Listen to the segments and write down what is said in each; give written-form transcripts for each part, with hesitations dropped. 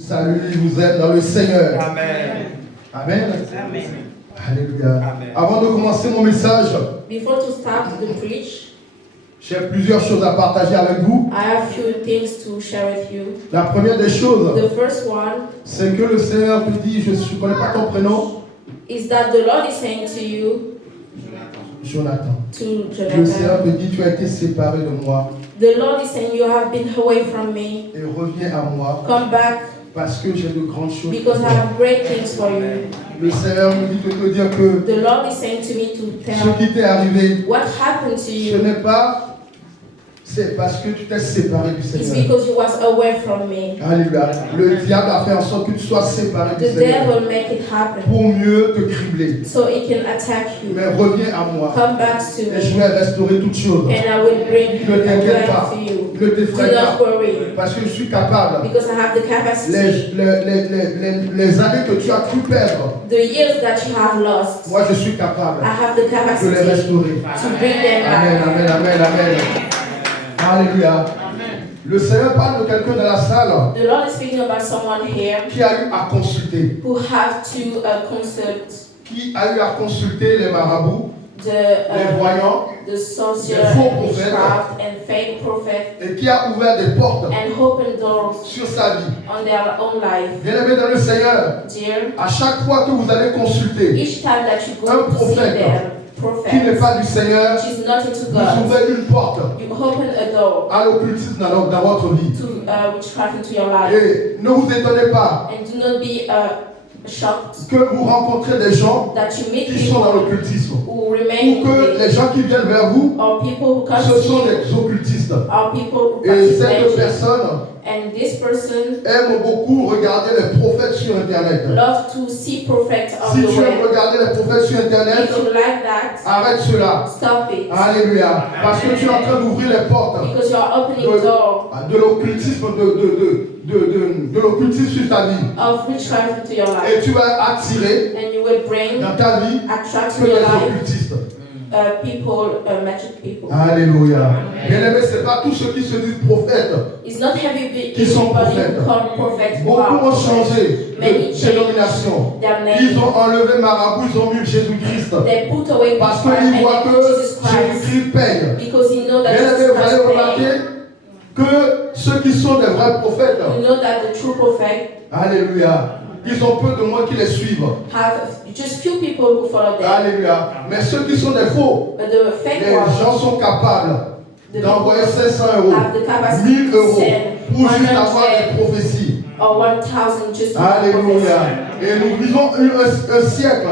Vous êtes dans le Seigneur. Amen. Amen. Amen. Alléluia. Amen. Avant de commencer mon message, Before to start the preach, j'ai plusieurs choses à partager avec vous. I have few things to share with you. La première des choses, The first one c'est que le Seigneur te dit, je ne connais pas ton prénom, is that the Lord is saying to you, Jonathan. to Le Seigneur Jonathan, te dit, tu as été séparé de moi the Lord is saying you have been away from me. et reviens à moi Come back parce que j'ai de grandes choses. because I have great things for you. Le Seigneur me dit de te dire que The Lord is saying to me to ce tell qui t'est arrivé, what happened to ce you n'est pas, c'est parce que tu t'es séparé du is Seigneur. because you was away from me. Alléluia. Le diable a fait en sorte que tu sois séparé du The Seigneur devil make it happen pour mieux te cribler. so it can attack you. Mais reviens à moi Come back to et je me vais restaurer toutes choses. and I will bring Ne t'inquiète back pas, to you. ne Do t'effraie not pas, worry parce que je suis capable. because I have the capacity. Les années que tu as cru perdre, The years that you have lost, moi je suis capable I have the de capacity les restaurer. to bring them Amen, back. amen, amen, amen. Alléluia. Le Seigneur parle de quelqu'un dans la salle The Lord is speaking about someone here qui a eu à consulter, who have to consult les marabouts, les voyants, the sorcerer les faux and prophètes. witchcraft and fake prophet et qui a ouvert des portes and open doors sur sa vie. on their own life. Bien-aimé dans le Seigneur, Dear, à chaque fois que vous allez consulter each time that you un go to see prophète their qui n'est prophet, pas du Seigneur, which is not into vous God, ouvrez une porte you open a door à l'occultisme dans votre vie. to witchcraft into your life. Et ne vous étonnez pas And do not be shocked que vous rencontrez des gens that you meet qui sont dans people l'occultisme. who remain Ou que in les gens qui viennent vers vous, or people who come ce to sont you des occultistes. are people who Et practice cette magic. personne And this person aime beaucoup regarder les prophètes sur Internet. loves to see prophets on Si the tu aimes web. regarder les prophètes sur Internet, If you like that, arrête cela. stop it. Alléluia. Parce que tu es en train d'ouvrir les portes Because you are opening the door de l'occultisme, de l'occultisme sur ta vie. of witchcraft into your Et life. tu vas attirer And you will bring, dans ta vie attract que in your les life occultistes. people, magic people. Alléluia. Bien aimé, ce n'est pas tous ceux qui se disent prophètes. It's not heavy Qui sont people prophètes. who call prophets. who Beaucoup are ont prophets. changé Many de changed dénomination. their name. Ils ont enlevé Marabout, ils ont mis Jésus-Christ. They put away Parce witchcraft qu'ils and voient they que put Jesus Christ. Jésus-Christ paye. Because you know that Bien aimé, Jesus vous allez Christ remarquer paid. que ceux qui sont des vrais prophètes, You know that the true prophet alléluia, ils ont peu de monde qui les suivent. have just few people who follow them. Alléluia. Mais ceux qui sont des faux, But the fake les ones gens sont capables d'envoyer 500 euros, have the capacity 1000 to euros send pour juste avoir 100 des prophéties. or 1,000 just to Alléluia. prophecy. Et nous vivons un siècle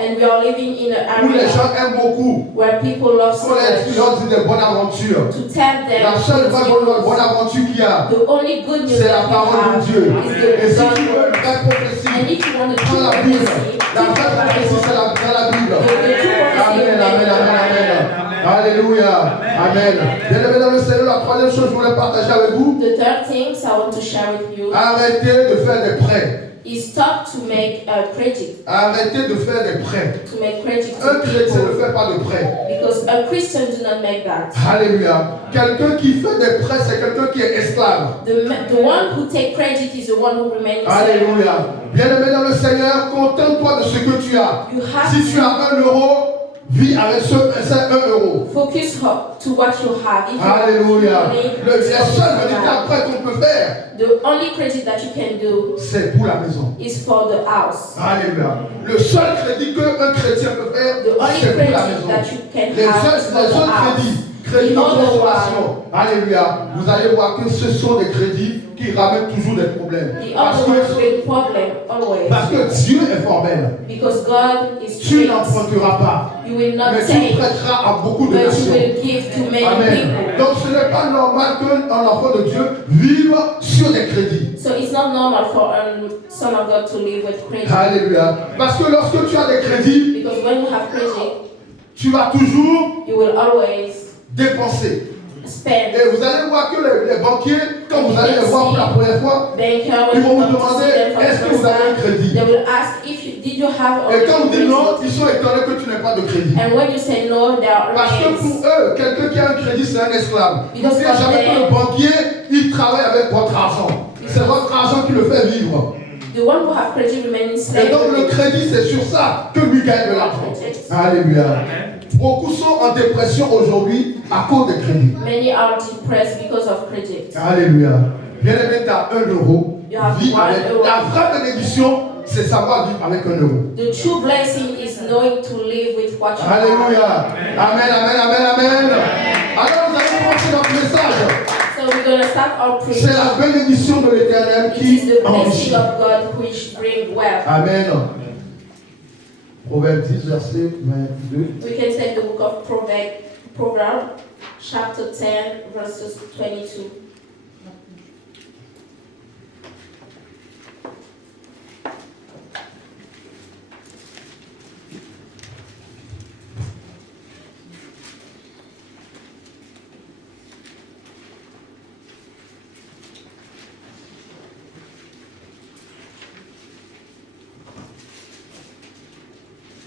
And we are living in an où les area gens aiment beaucoup. where people love so Qu'on much leur dit des bonnes aventures. to tell them La seule good bonne news. aventure qu'il y a, The only good news c'est la that we parole have de Dieu. is Et the si tu God's veux une word. vraie And prophétie, if you want the prends true la Bible. prophecy, La take vraie the prophétie, Bible. c'est dans la Bible. The true prophecy Amen, is amen, amen, amen. Alléluia. Amen. Bien-aimé dans le Seigneur, la troisième chose que je voulais partager avec vous, The third thing I want to share with you arrêtez de faire des prêts. is stop to make credit. Arrêtez de faire des prêts. To make credit Un to chrétien ne people. fait pas de prêts. Because a Christian do not make that. Alléluia. Quelqu'un qui fait des prêts, c'est quelqu'un qui est esclave. The one who take credit is the one who remains. Alléluia. Bien-aimé dans le Seigneur, contente-toi de ce que tu as. You have Si tu to as 1 euro, vis avec ce 1 euro. focus to what you have. If you Alléluia. have money, Le seul focus on véritable that. prêt qu'on peut faire, The only credit that you can do c'est pour la maison. is for the house. Alléluia. Le seul crédit qu'un chrétien peut faire, The only c'est pour la credit maison. that you can Les have is autres for the house. crédits de The other consolation. Alléluia. Vous allez voir que ce sont des crédits qui ramènent toujours des problèmes. The Parce other ones que, bring problem always. parce que Dieu est formel. Because God is Tu strict. n'emprunteras pas, You will not mais tu take, prêteras à beaucoup de but you nations. will give to many Amen. people. Donc ce n'est pas normal qu'un enfant de Dieu vive sur des crédits. So it's not normal for a son of God to live with credit. Alléluia. Parce que lorsque tu as des crédits, Because when you have credit, tu vas toujours you will always dépenser. spend. Et vous allez voir que les banquiers, quand vous allez les voir pour la première fois, Banker, ils when vont you vous come to demander, see them for the est-ce que first vous avez un time, crédit? they will ask if you did you have a Et quand vous dites non, credit. ils sont étonnés que tu n'aies pas de crédit. And when you say no, they are Parce que amazed. pour eux, quelqu'un qui a un crédit, c'est un esclave. Because N'oubliez for jamais que them- le banquier, il travaille avec votre argent. C'est votre argent qui le fait vivre. The one who have credit remain in Et donc le slavery. crédit, c'est sur ça que lui gagne de l'argent. Alléluia. Beaucoup sont en dépression aujourd'hui à cause des crédits. Many are depressed because of credit. Alléluia. Bien aimé, tu as 1 euro. You have Vis 1 avec. euro. La vraie bénédiction, c'est savoir vivre avec 1 euro. The true blessing is knowing to live with what you have. Alléluia. Amen, amen, amen, amen. Alors nous allons commencer notre message. So we're going to start our preaching. C'est la bénédiction de l'Éternel It is qui the enrichit. blessing of God which bring wealth. Amen. Proverbe 10, verset 22. We can take the book of Proverbs, chapter 10, verses 22.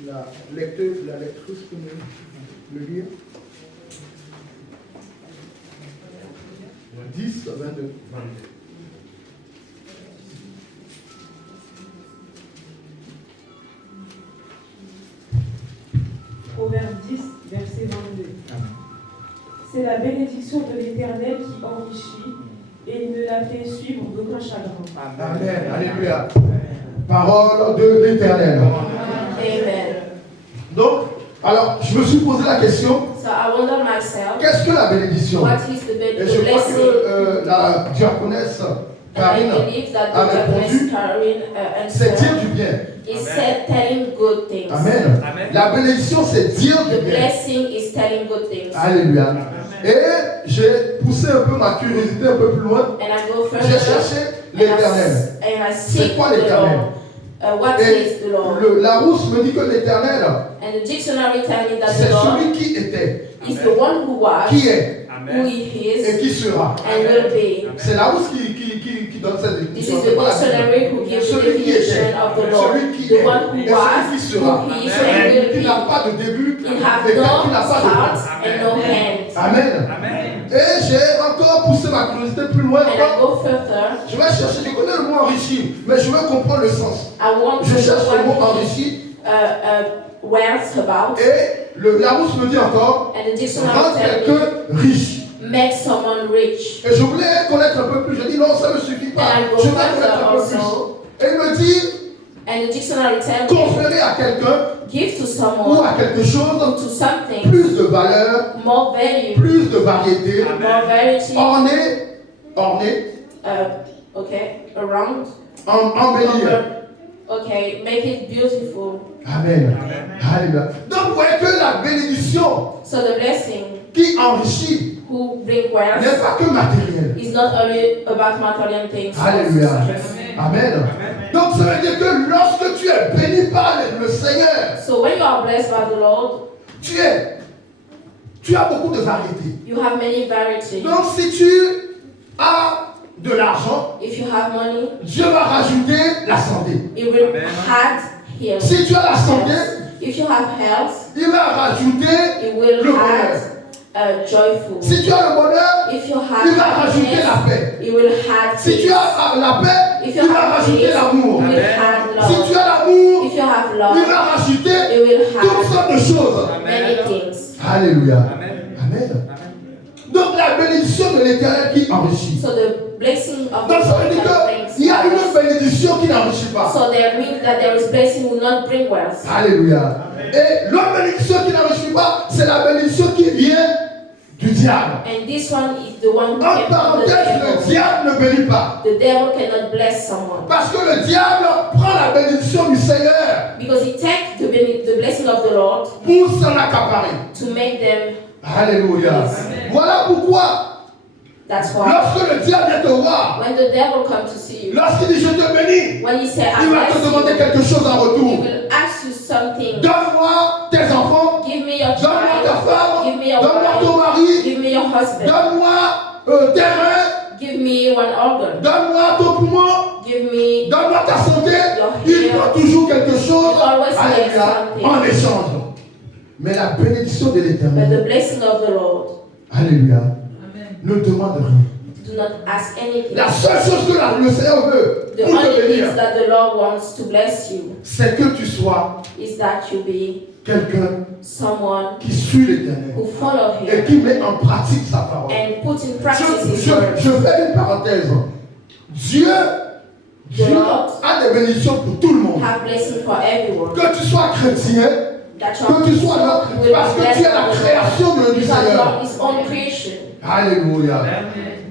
La lectrice peut le lire. 10, 22. Proverbe 10, verset 22. C'est la bénédiction de l'Éternel qui enrichit et il ne la fait suivre d'aucun chagrin. Amen. Alléluia. Parole de l'Éternel. Amen. Donc, alors, je me suis posé la question, So I wonder myself, qu'est-ce que la bénédiction? what is the Et je crois blessing? que la diaconesse And I Karine believe that a the répondu, Japanese Karen c'est dire answer du bien. is said telling good things. Amen. Amen. La bénédiction, c'est dire The du bien. blessing is telling good things. Alléluia. Et j'ai poussé un peu ma curiosité un peu plus loin. And I go J'ai further cherché and l'Éternel. I C'est seek quoi the l'Éternel? Lord. What Et is the Lord? Larousse me dit que l'Éternel, And the dictionary tells me that c'est the Lord celui qui était, is the one who was, qui est who Amen. he et is, qui sera. and will be. C'est Larousse qui donne cette This définition. is the dictionary who gives the Celui qui definition était, of the Lord. celui qui The est, one who et was, celui qui sera. who he is, and will Qui be. n'a pas de début He et have qui no n'a pas de start fin. and no end. Amen. Amen. Et j'ai encore poussé ma curiosité plus loin. And I go further. Je vais chercher, je connais le mot enrichi, mais je veux comprendre le sens. I want to Je know cherche le mot what enrichi wealth about. et Larousse me dit encore And the dictionary rendre tells me quelqu'un riche. make someone rich. Et je voulais connaître un peu plus. Je dis non, ça ne suffit pas. And I go Je veux further connaître un peu also. plus. Et il me dit And the dictionary tells me conférer à quelqu'un give to ou someone à quelque or chose to something plus de valeur, more value, plus de variété, more variety, orné, okay, around, embellir. okay, make it beautiful. Amen. Alléluia. Donc vous voyez que la bénédiction So the blessing qui enrichit who bring n'est wealth pas que matériel. is not only about material things. Alléluia. Amen. Donc ça veut dire que lorsque tu es béni par le Seigneur, So when you are blessed by the Lord, tu as beaucoup de variété. you have many varieties. Donc si tu as de l'argent, If you have money, Dieu va rajouter la santé. it will Amen. add healing. Si tu as la santé, If you have health, il va rajouter it will le bonheur. add joyful. Si tu as le bonheur, If you have il va rajouter la happiness, paix. it will add Si tu peace. as la paix, If il you va have rajouter peace, l'amour. it will Amen. add Si love. tu as l'amour, If you have il love, va rajouter it will toutes have sortes de choses. many things. Alléluia. Amen. Amen. Donc la bénédiction de l'Éternel qui enrichit. So the blessing of the Donc ça veut Lord dire that qu'il y a une brings autre bénédiction qui n'enrichit pas. So that means that there is blessing will not bring wealth. Alléluia. Et l'autre bénédiction qui n'enrichit pas, c'est la bénédiction qui vient du diable. And this one is the one who En came from the parenthèse, le devil. diable ne bénit pas. The devil cannot bless someone. Parce que le diable prend la bénédiction du Seigneur Because he takes the blessing of the Lord pour s'en accaparer. to make them. Alléluia. Voilà pourquoi, That's why lorsque le diable vient te voir, when the devil comes to see you, lorsqu'il dit je te bénis, when he says, il I va te bless demander you, quelque chose en he retour. will ask you something. Donne-moi tes enfants, Give me your donne-moi ta child, give femme, me your donne-moi ton wife, mari, give me your husband. Donne-moi terrain. Give me one organ. Donne-moi ton poumon. Give me. Donne-moi ta santé. Your Il health. faut toujours quelque chose Always alléluia, something. en échange. Mais la bénédiction de But the l'Éternel, blessing of the Lord, alléluia, ne demande rien. do not ask anything. La seule chose que le Seigneur veut The pour te only bénir, thing that the Lord wants to bless you c'est que tu sois is that you be quelqu'un someone qui suit l'Éternel who follow et Him qui met en pratique sa parole. and put in practice His Je word. fais une parenthèse. Dieu a des bénédictions pour tout le monde. Have blessing for everyone. Que tu sois chrétien, That que tu sois là, parce que tu es la création du because Seigneur. God is own creation. Alléluia.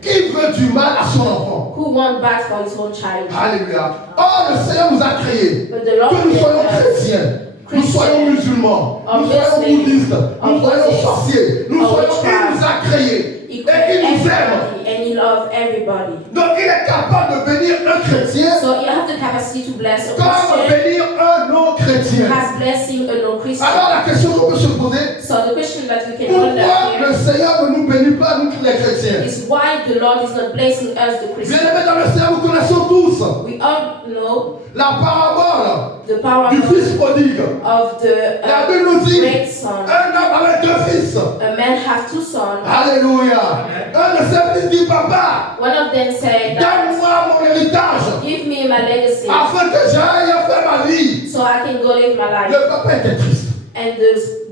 Qui veut du mal à son enfant? Who want bad for his own child? Alléluia. Oh, le Seigneur nous a créés. But the Lord Que nous soyons created us. chrétiens, nous soyons musulmans, nous soyons Muslim, bouddhistes, nous soyons Buddhist, sorciers, nous or soyons, witchcraft. il nous a créés. He Et created il nous aime. everybody and He loves everybody. Donc il est capable de bénir un chrétien So you have the capacity to bless a comme Christian. bénir un non-chrétien. Has blessing a non-Christian. Alors la question qu'on peut se poser, So the question that we can pourquoi wonder le Seigneur ne nous bénit pas, nous les chrétiens? here is why the Lord is not blessing us, the Christians. Bien-aimés dans le Seigneur, nous connaissons tous We all know la parabole the power du fils prodigue. of the La Bible nous dit, great son. un homme avec deux fils. A man have two sons. Alléluia. Un de ses fils dit, papa, One of them said, donne-moi mon héritage give me my legacy afin que j'aille faire ma vie. so I can go live my life. Le papa était triste. And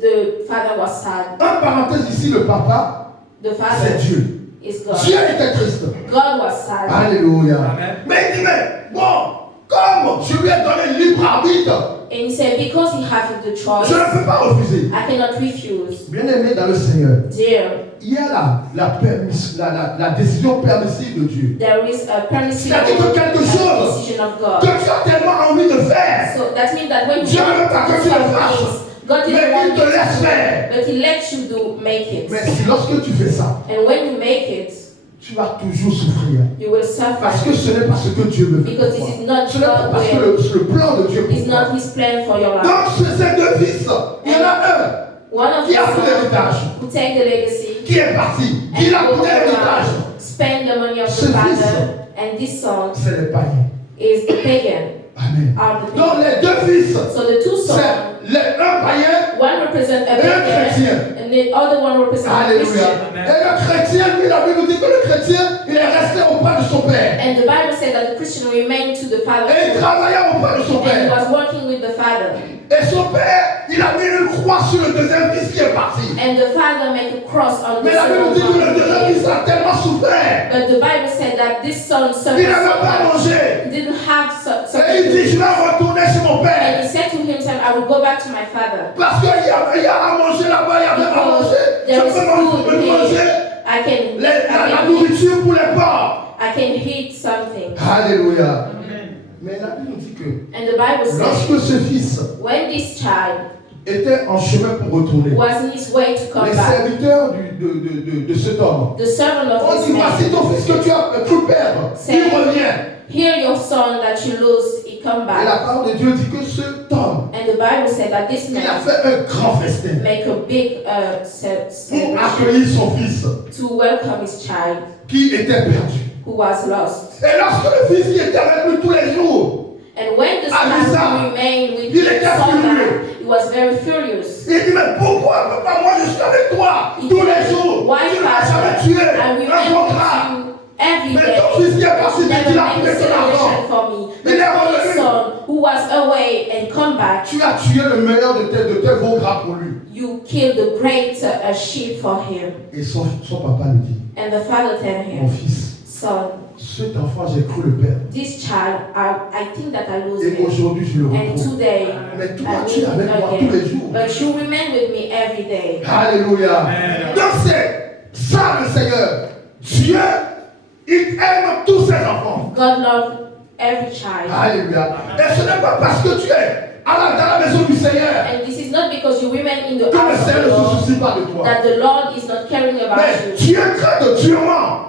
the father was sad. En parenthèse ici, le papa, The c'est father Dieu. is God. Dieu était triste. God was sad. Alléluia. Mais il dit, mais bon, comme je lui ai donné libre arbitre, And he said, because he has the choice, je ne peux pas refuser. I cannot refuse. Bien-aimé dans le Seigneur, Dear, il y a la décision permissive de Dieu. there is a permissive C'est-à-dire que quelque chose decision of que God. tu as tellement envie de faire, So that means that when you Dieu ne veut pas que tu le fasses, God didn't mais want il you te laisse to, faire. but He lets you do make it. Mais si lorsque tu fais ça, And when you make it, tu vas toujours souffrir. you will suffer. Parce que ce n'est pas ce que Dieu veut faire. Because pour this toi. is not Ce n'est pas God's parce que will. le plan de Dieu It's pour toi. not His plan for your life. Donc, sur ces deux fils, il y en a un One of qui the a pris l'héritage, sons who take the legacy qui est parti, and il a go pris l'héritage. around, spend the money of Ce the fils, father, and this son c'est les païens. is the pagan. Amen. Are the Donc, pagan. les deux fils, So the two sons, c'est un païen one represents a et un chrétien. pagan, and the other one represents a Alléluia. Christian. Et le chrétien, lui, la Bible nous dit que le chrétien, il est resté auprès de son père. And the Bible said that the Christian remained to the father, Et il travaillait auprès de son and he père. was working with the father. Et son père, il a mis une croix sur le deuxième fils qui est parti. And the father made a cross on the Mais la Bible dit que le deuxième second fils son. a tellement souffert. But the Bible said that this son suffered Il n'avait pas so much. mangé. He didn't have Et il dit, je vais retourner chez mon And père. he said to himself, I will go back to my father. Parce qu'il y a à manger là-bas, il y a même à manger. Je There is peux food manger here. I can, la nourriture pour les porcs. I can eat something. Alléluia. Mais la Bible nous dit que And the Bible says, lorsque ce fils when this child était en chemin pour retourner, was in his way to come les back, serviteurs de cet homme the servant of ont this dit, voici man, ton fils que tu as cru perdre, il revient. here your son that you lose, he come Et back. la parole de Dieu dit que cet homme, And the Bible said that this il a man fait un grand festin make a big pour celebration accueillir son fils to welcome his child qui était perdu. who was lost. Et lorsque le fils y était avec lui tous les jours, And when the Abisa, son remained with il his était son, furieux. he was very furious. il dit, mais pourquoi, papa, moi je suis avec toi He tous les said, jours, why tu ne m'as father? jamais tué, I un remain contrat. with you every Mais day. ton fils qui est parti, You dès never qu'il a make trouvé a son argent, celebration for me. il est The revenu. son who was away and come back, Tu as tué le meilleur de tes veaux gras pour lui. you killed the great sheep for him. Et son papa lui dit, And the father told mon him, fils, son, cet enfant, j'ai cru le perdre. this child, I think that I lose Et him. aujourd'hui, je le And retrouve. today, Mais toi, I tu es meet avec him moi tous les again. jours. But you remain with me every day. Alléluia. Donc c'est ça le Seigneur. Dieu, il aime tous ses enfants. God loves every child. Alléluia. Et ce n'est pas parce que tu es dans la maison du Seigneur And this is not because you remain in the que le house of Seigneur the ne se Lord soucie pas de toi. that the Lord is not caring about Mais you. Dieu traite durement.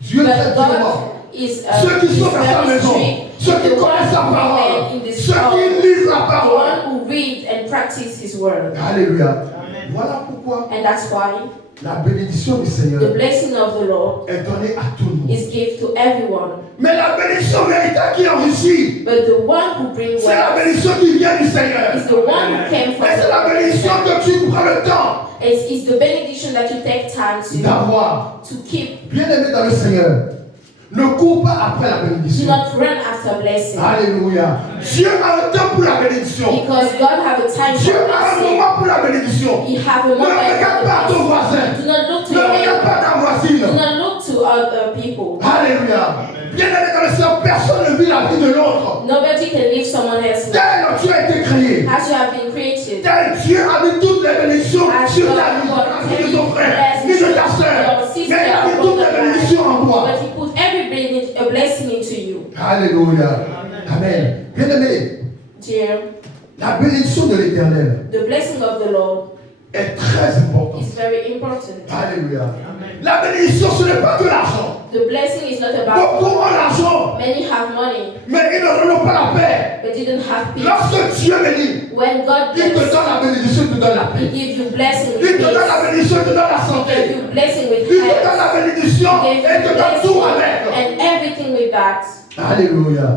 Dieu traite But durement. God is Ceux qui sont dans sa very maison, strict. ceux qui The connaissent sa one who parole, remain in this ceux house, qui lisent la the parole. one who read and practice His word. Alléluia. Voilà pourquoi And that's why La bénédiction du The Seigneur blessing of the Lord est donnée à tout le monde. is given to everyone. Mais la bénédiction véritable qui enrichit, But the one who brings c'est la wealth bénédiction qui vient du Seigneur. is the one who came from Et c'est la bénédiction que tu prends le temps It's the benediction that you take time d'avoir. to keep. Bien aimé dans le Seigneur, ne cours pas après la Do bénédiction. not run after blessing. Alléluia. Dieu a un temps pour la bénédiction. Because God have a time Dieu for a un blessing. moment pour la bénédiction. You have a Ne moment regarde pas for ton blessing. voisin. Do not look to Ne your regarde pas neighbor. ta voisine. Do not look to other people. Alléluia. Bien aimé dans le Seigneur, personne ne vit la vie de l'autre. Nobody can live someone else's life. Tel tu as été créé. As you have been created. Tel Dieu a mis toutes les bénédictions As sur God ta vie, put la vie de ton frère, every ni de ta blessing soeur. your sister, Mais il a mis your toutes les brother, bénédictions en toi. But He put a blessing into you. Alléluia. Amen. Bien aimé, Dear, la bénédiction de l'Éternel the blessing of the Lord est très importante. is very important. Alléluia. La bénédiction, ce n'est pas que l'argent. The blessing is not about Beaucoup ont l'argent, many have money, mais ils n'auront pas la paix. but didn't have peace. Lorsque Dieu bénit, When God il te blesses, donne la bénédiction, il te donne la He paix. gives you blessing Il with te donne la peace. bénédiction, il te donne la He gives santé. you blessing with Il te donne health. la bénédiction He et gives il you te donne tout blessing avec. and everything with that. Alléluia.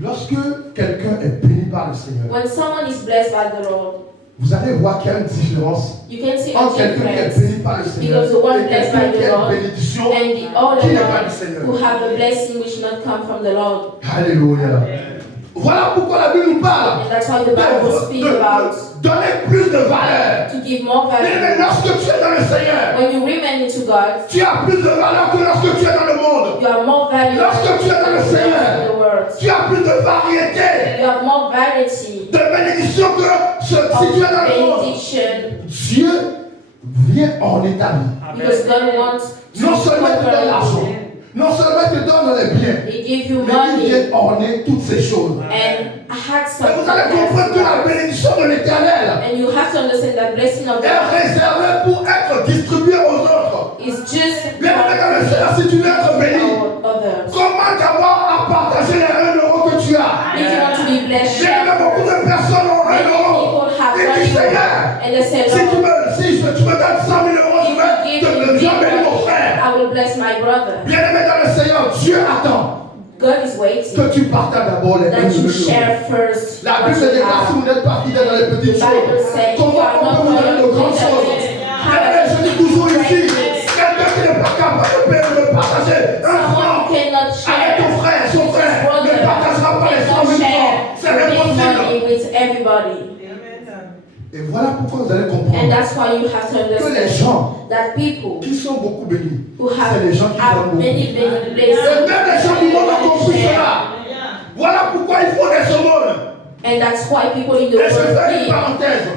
Lorsque quelqu'un est béni par le Seigneur, When someone is blessed by the Lord, vous allez voir qu'il y a une différence you can see a entre quelqu'un qui est difference béni par le Seigneur because the one et blessed quelqu'un by qui the a Lord une bénédiction and the qui other n'est pas one du Seigneur. who have a blessing which not come from the Lord. Alléluia. Voilà pourquoi la Bible nous parle And that's why the Bible speaks about de donner plus de valeur. to give more Mais value. lorsque tu es dans le Seigneur, When you remain into God, tu as plus de valeur que lorsque tu es dans le monde. you have more value Lorsque tu es dans le in Seigneur, the world. tu as plus de variété You have more variety de bénédictions que si tu es dans of le monde. benediction Dieu vient orner ta vie. because God wants to Non seulement il te donne l'argent, conquer non seulement il te donne les biens, you. He gives you mais il money vient orner toutes ces choses. and had Et something vous allez comprendre que la else. bénédiction de l'Éternel And you have to understand that blessing of est God réservée pour être distribuée aux autres. is just Bien aimé dans le Seigneur, si tu veux être béni, for others. comment d'abord à partager les 1 euro que tu as? If you want to be blessed, Bien aimé, beaucoup de personnes ont 1 many euro. people have Et money dis Seigneur, and they say, si tu Lord, me donnes 100 000 euros, je vais if te you give bénir mon me frère. I will bless my brother. Bien aimé dans le Seigneur, Dieu attend God is waiting que tu partages d'abord les 1 that you euro. share first La what Bible you dit que si have. vous n'êtes pas fidèle dans les The petites Bible choses, says, if you comment are on not peut vous donner de grandes choses? Bien aimé, je dis toujours ici, quelqu'un qui n'est pas capable de partager un someone franc who cannot avec share ton frère, son with his frère, brother, ne partagera pas les 100 cannot 000 share francs. C'est big impossible. money with everybody. Et voilà pourquoi vous allez And comprendre that's why you have to que les understand gens that people qui sont beaucoup bénis, who have, c'est les gens qui donnent beaucoup. many Et blessings même les gens du monde ont compris share. cela. Voilà pourquoi il faut des aumônes. And that's why people in the Et je world fais une give. parenthèse.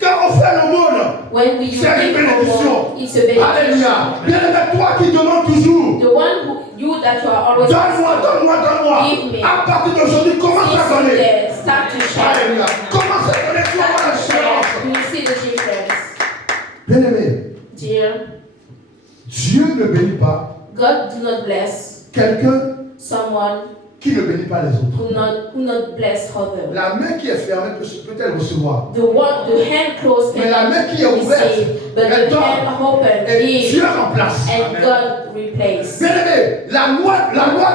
Quand on fait l'aumône, When we c'est une give bénédiction. for it's a benediction. Alléluia. Bien aimé, toi qui demandes toujours, The one who you that you are always donne-moi, donne-moi, donne-moi. Give me. À partir d'aujourd'hui, commence à donner. there, start to share. Alléluia. Commence à donner, tu vas voir la Start to share. différence. You will see the difference. Bien aimé, Dear, Dieu ne bénit pas God do not bless quelqu'un someone qui ne bénit pas les autres. who not bless others. La main qui est fermée peut-elle recevoir. The hand closed Mais la main qui est ouverte, receive, but elle the donne. hand open Et give, Dieu remplace. and God replace. Bien aimé, la loi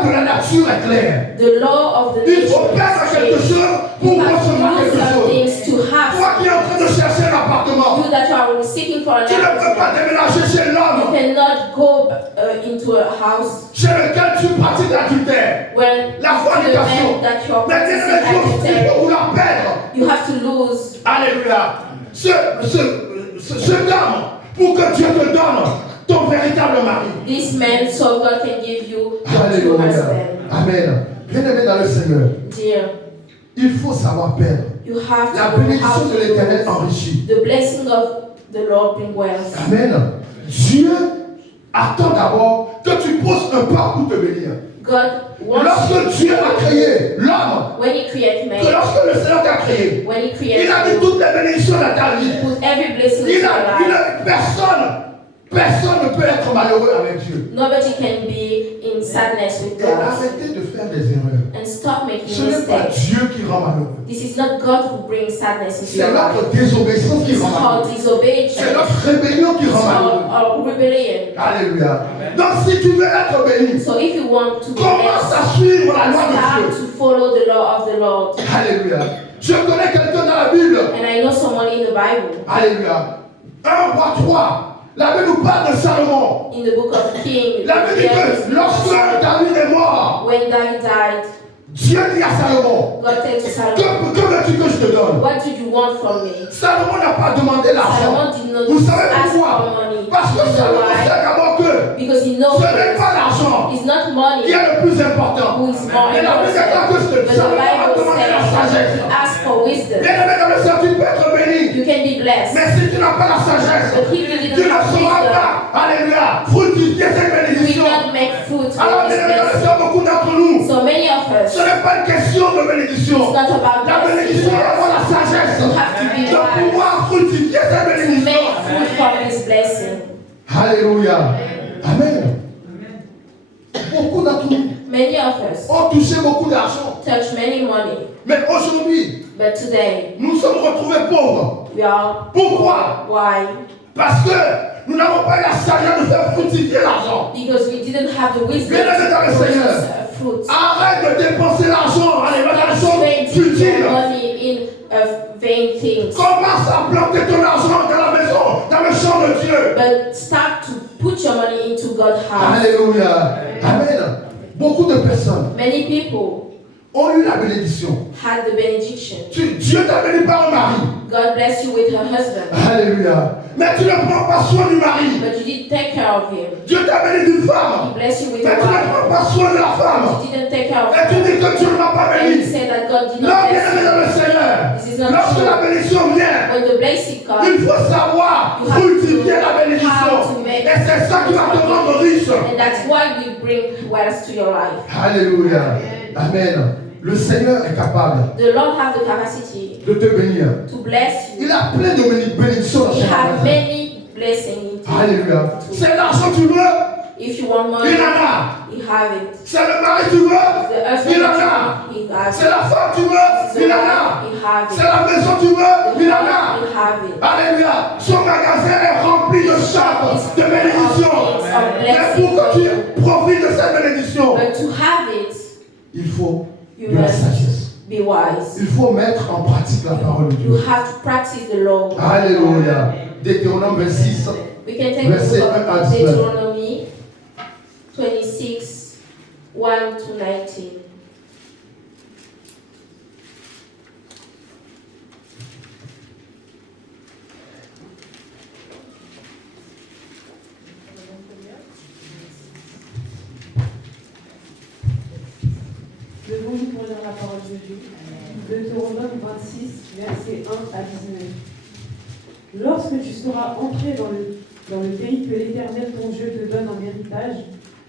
de la nature est claire. The law of the Il faut nature perdre is quelque changed. chose You pour have to recevoir lose quelque some chose. things to have. Toi qui es en train de chercher un appartement, You that you are seeking for an tu ne peux pas appartement. déménager chez You l'homme cannot go into a house chez lequel tu pratiques l'adultère. when La to the fornication. man that you are Mais bien aimé, practicing il faut adultery. vouloir perdre. You have to lose. Alléluia. Ce dame, pour que Dieu te donne ton véritable mari. This man so God can give you your true Alléluia. husband. Amen. Bien aimé dans le Seigneur, Dear, il faut savoir perdre. you have to La know how bénédiction to de l'Éternel lose. enrichit. The blessing of the Lord bring wealth. Amen. Dieu attend d'abord que tu poses un pas pour te bénir. God wants Lorsque Dieu a créé l'homme, when He creates que man, lorsque le Seigneur t'a créé, when He il creates a mis you, toutes les bénédictions dans ta vie. put every blessing in your life. Personne ne peut être malheureux avec Dieu. Nobody can be in sadness with Et God. arrêtez de faire des erreurs. And stop stop making Ce n'est pas mistakes. Dieu qui rend malheureux. This is not God who brings sadness into C'est your life. notre désobéissance qui It's rend malheureux. called disobedience. C'est notre rébellion qui rend malheureux. Or rebellion. Alléluia. Donc si tu veux être béni, So if you want to be commence blessed, à suivre la loi de start Dieu. to follow the law of the Lord. Alléluia. Je connais quelqu'un dans la Bible. And I know someone in the Bible, Alléluia. 1 roi 3. La Bible nous parle de Salomon. in the book of Kings, La Bible dit que lorsque David est mort, when David died, Dieu dit à Salomon, God said to que Solomon, veux-tu que je te donne? what did you want from me? Salomon n'a pas demandé l'argent. Solomon did not Vous savez ask for pourquoi? money. Parce que You know Salomon why? sait d'abord que Because he knows ce n'est pas l'argent it's not qui money est le plus important. who is more Et la Bible déclare important. que But the Salomon a Bible demandé la says sagesse. he asked for wisdom. Bien aimé dans le Seigneur, tu peux être béni. You can be blessed. Mais si tu n'as pas la sagesse, But if you tu didn't ne have sauras wisdom, pas, alléluia, fructifier cette you will bénédiction. not make fruit Alors, with this bien aimé dans le blessing. Seigneur, beaucoup d'entre nous, So many of us, ce n'est pas une question de bénédiction. it's not about La bénédiction, blessing. c'est d'avoir la sagesse You have to be de wise pouvoir fructifier cette to bénédiction. make fruit from this blessing. Alléluia. Amen. Beaucoup d'entre nous Many of us ont touché beaucoup d'argent. touch many money, Mais aujourd'hui, but today nous sommes retrouvés pauvres. we are Pourquoi? why? Parce que nous n'avons pas eu la sagesse de faire fructifier l'argent. Because we didn't have the wisdom Bien aimé dans le to produce Seigneur. fruit. Arrête de dépenser l'argent dans les choses Spend your futiles. money in vain things, Commence à planter ton argent dans la maison, dans le champ de Dieu. but start to put your money into God's house. Alléluia. Amen. Beaucoup de personnes Many people ont eu la bénédiction. had the benediction. Dieu t'a béni par un mari. God bless you with her husband, Alléluia. Mais tu ne prends pas soin du mari. but you didn't take care of him. Dieu t'a béni d'une He femme. blessed you with Mais a tu ne wife, prends pas soin de la femme. but you didn't take care of Et tu her. dis que Dieu ne m'a pas And you béni. say that God did Non, not bien aimé dans le bless you. Seigneur. This is not Lorsque true. la bénédiction vient, When the blessing il comes, faut savoir You have fructifier to la bénédiction. how to make Et c'est ça qui va te rendre riche. and that's why we bring wealth to your life. Alléluia. Amen. Le Seigneur est capable The Lord has the capacity de te bénir. to bless you. Il a plein de bénédictions dans He son has magasin. many blessings. Alléluia. C'est l'argent que tu veux, If you want money, il en a. you have it. C'est le mari que tu veux, The husband il en a. you want, he has C'est it. la femme que tu veux, il en a. He have C'est it. la maison que tu veux, il en a. He have it. Alléluia. Son magasin est rempli de chambres, de bénédictions. Mais pour que tu profites de cette bénédiction, But to have it, il faut you de la must sagesse. be wise. Il faut mettre en pratique la parole de You Dieu. have to practice the law. Alléluia. Deutéronome 26. We can take the Verset book 1 à of 19. Deuteronomy 26, 1 to 19. Levons-nous pour lire la parole de Dieu. Deutéronome 26, versets 1 à 19. Lorsque tu seras entré dans le pays que l'Éternel ton Dieu te donne en héritage,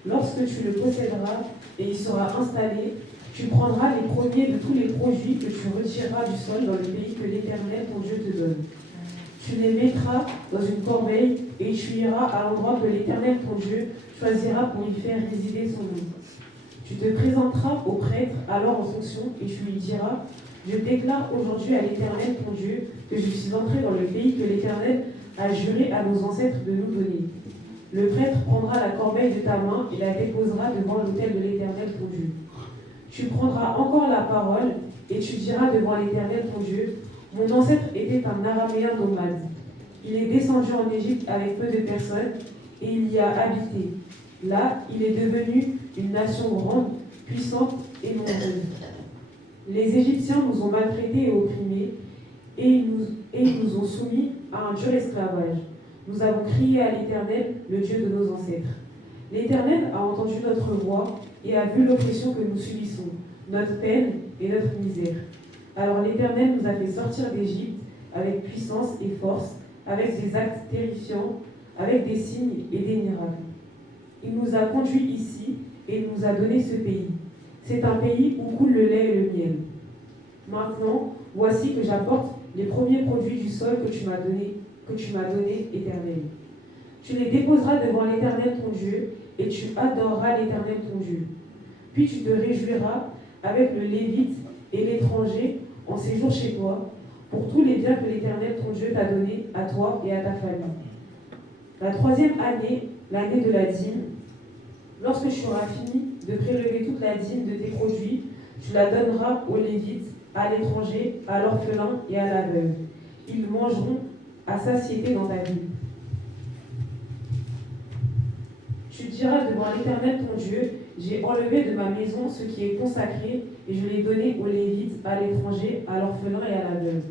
lorsque tu le posséderas et il sera installé, tu prendras les premiers de tous les produits que tu retireras du sol dans le pays que l'Éternel ton Dieu te donne. Tu les mettras dans une corbeille et tu iras à l'endroit que l'Éternel ton Dieu choisira pour y faire résider son nom. Tu te présenteras au prêtre alors en fonction et tu lui diras: je déclare aujourd'hui à l'Éternel ton Dieu que je suis entré dans le pays que l'Éternel a juré à nos ancêtres de nous donner. Le prêtre prendra la corbeille de ta main et la déposera devant l'autel de l'Éternel ton Dieu. Tu prendras encore la parole et tu diras devant l'Éternel ton Dieu: mon ancêtre était un Araméen nomade. Il est descendu en Égypte avec peu de personnes et il y a habité. Là, il est devenu une nation grande, puissante et nombreuse. Les Égyptiens nous ont maltraités et opprimés, et ils nous ont soumis à un dur esclavage. Nous avons crié à l'Éternel, le Dieu de nos ancêtres. L'Éternel a entendu notre voix et a vu l'oppression que nous subissons, notre peine et notre misère. Alors l'Éternel nous a fait sortir d'Égypte avec puissance et force, avec des actes terrifiants, avec des signes et des miracles. Il nous a conduits ici et il nous a donné ce pays. C'est un pays où coule le lait et le miel. Maintenant, voici que j'apporte les premiers produits du sol que tu m'as donné, Éternel. Tu les déposeras devant l'Éternel ton Dieu et tu adoreras l'Éternel ton Dieu. Puis tu te réjouiras avec le Lévite et l'étranger en séjour chez toi, pour tous les biens que l'Éternel ton Dieu t'a donnés à toi et à ta famille. La 3e année, l'année de la dîme, lorsque tu auras fini de prélever toute la dîme de tes produits, tu la donneras aux Lévites, à l'étranger, à l'orphelin et à la veuve. Ils mangeront à satiété dans ta ville. Tu diras devant l'Éternel ton Dieu, j'ai enlevé de ma maison ce qui est consacré et je l'ai donné aux Lévites, à l'étranger, à l'orphelin et à la veuve,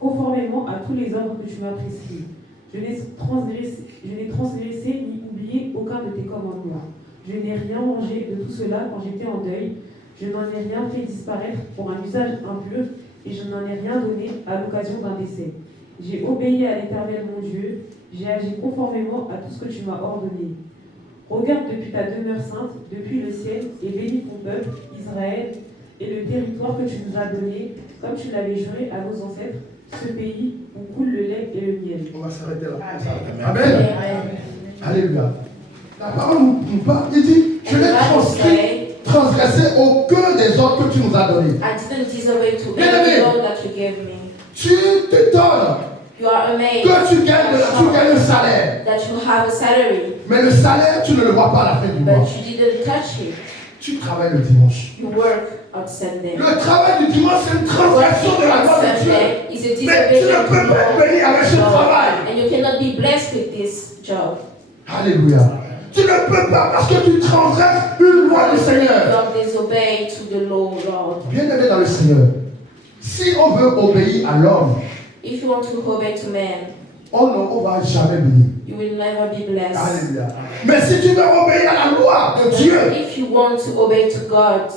conformément à tous les ordres que tu m'as prescrits. Je n'ai transgressé ni oublié aucun de tes commandements. Je n'ai rien mangé de tout cela quand j'étais en deuil. Je n'en ai rien fait disparaître pour un usage impur et je n'en ai rien donné à l'occasion d'un décès. J'ai obéi à l'Éternel mon Dieu. J'ai agi conformément à tout ce que tu m'as ordonné. Regarde depuis ta demeure sainte, depuis le ciel, et bénis ton peuple, Israël, et le territoire que tu nous as donné, comme tu l'avais juré à nos ancêtres, ce pays où coule le lait et le miel. On va s'arrêter là. Amen. Alléluia. La parole nous parle, il dit, je l'ai transgressé aucun des ordres que tu nous as donnés. I didn't disobey to Bien any aimé. law that you gave me. Tu te donnes You are amazed que tu gagnes le salaire. that you have a salary, Mais le salaire, tu ne le vois pas à la fin du mois. but you didn't touch it. Tu travailles le dimanche. You work on Sunday. Le travail du dimanche, c'est une transgression de la loi de Dieu. Sunday is a Mais tu ne disobedience peux pas être béni avec ce travail. and you cannot be blessed with this job. Alléluia. Tu ne peux pas parce que tu transgresses une loi du You Seigneur. have disobeyed to the law, Lord. Bien aimé dans le Seigneur, si on veut obéir à l'homme, If you want to obey to man, on ne va jamais béni. you will never be blessed. Alléluia. Mais si tu veux obéir à la loi de But Dieu, if you want to obey to God,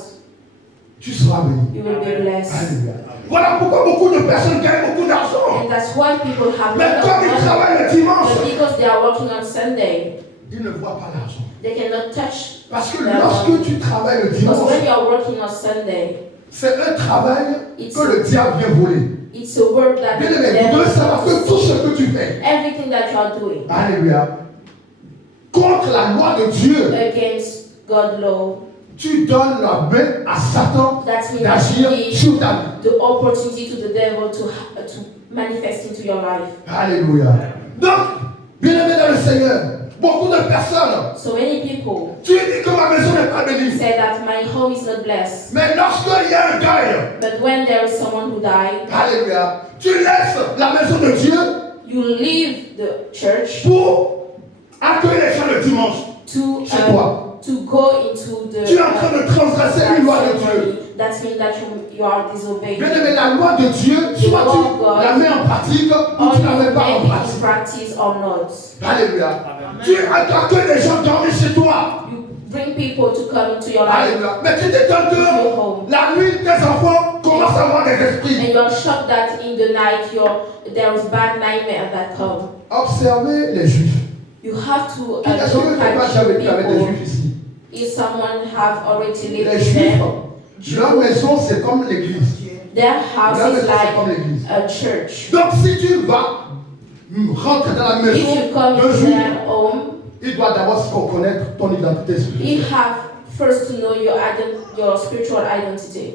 tu seras béni. you will be blessed. Alléluia. Voilà pourquoi beaucoup de personnes gagnent beaucoup d'argent. And that's why people have Mais a lot comme ils of travaillent le money. dimanche, But because they are working on Sunday, ils ne voient pas l'argent. they cannot touch Parce que their money. lorsque tu travailles le Because dimanche, when you are working on Sunday, c'est un travail It's- que le diable vient voler. it's a work that Bien aimé, vous devez savoir que tout ce que tu fais, everything that you are doing alléluia, contre la loi de Dieu, against God's law, tu donnes la main à Satan that means d'agir you give sur ta vie. the opportunity to the devil to manifest into your life. Alléluia. Donc, bien aimé dans le Seigneur, beaucoup de personnes, So many people tu dis que ma maison n'est pas bénie. say that my home is not blessed. Mais lorsqu'il y a un deuil, But when there is someone who died, alléluia, tu laisses la maison de Dieu you leave the church pour accueillir les gens le dimanche. Chez toi. to go into the Tu es en train de transgresser une loi de Dieu. that means that you are disobeying. Bien aimé, la loi de Dieu, soit tu la mets en pratique ou Or tu ne la you mets pas en make it in pratique. practice or not. Alléluia. Tu accueilles les gens dormir chez toi. You bring people to come into your life Alléluia. Mais tu t'étonnes que la nuit, tes enfants commencent à avoir des esprits. and you are shocked that in the night there is bad nightmare that come. Observez les juifs. You have to Est-ce que tu look n'as pas at déjà vécu avec des people. juifs ici? If someone have already lived Les with juifs, them, leur maison c'est comme l'église. their house Leur is maison c'est comme like l'église. a church. Donc si tu vas rentrer dans la If maison you come d'un into juif, their home, il doit d'abord se connaître ton identité you spirituelle. have first to know your spiritual identity.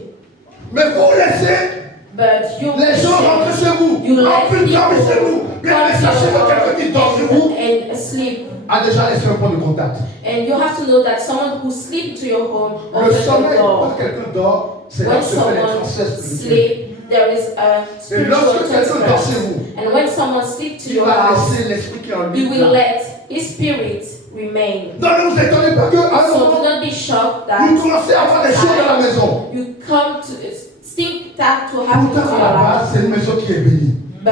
Mais vous laissez But you les gens rentrer chez vous. You let En plus, dormir chez vous. Bien, mais sachez que quelqu'un qui dort chez vous and sleep. a déjà laissé un point de contact. And you have to know that someone who sleeps to your home Le opens the sommeil, door. quand quelqu'un dort, c'est là When que se fait les someone transferts spirituels. sleeps, there is a Et spiritual lorsque quelqu'un dort transfer. chez vous, And when someone sleeps to il your va house, laisser l'esprit qui est en you lui. will là. let his spirit remain. Non, ne vous étonnez pas que, So do alors, not be shocked vous that commencez à avoir des choses dans la maison. you come to think that to happen to Pourtant, à your la life. base, c'est une maison qui est bénie. But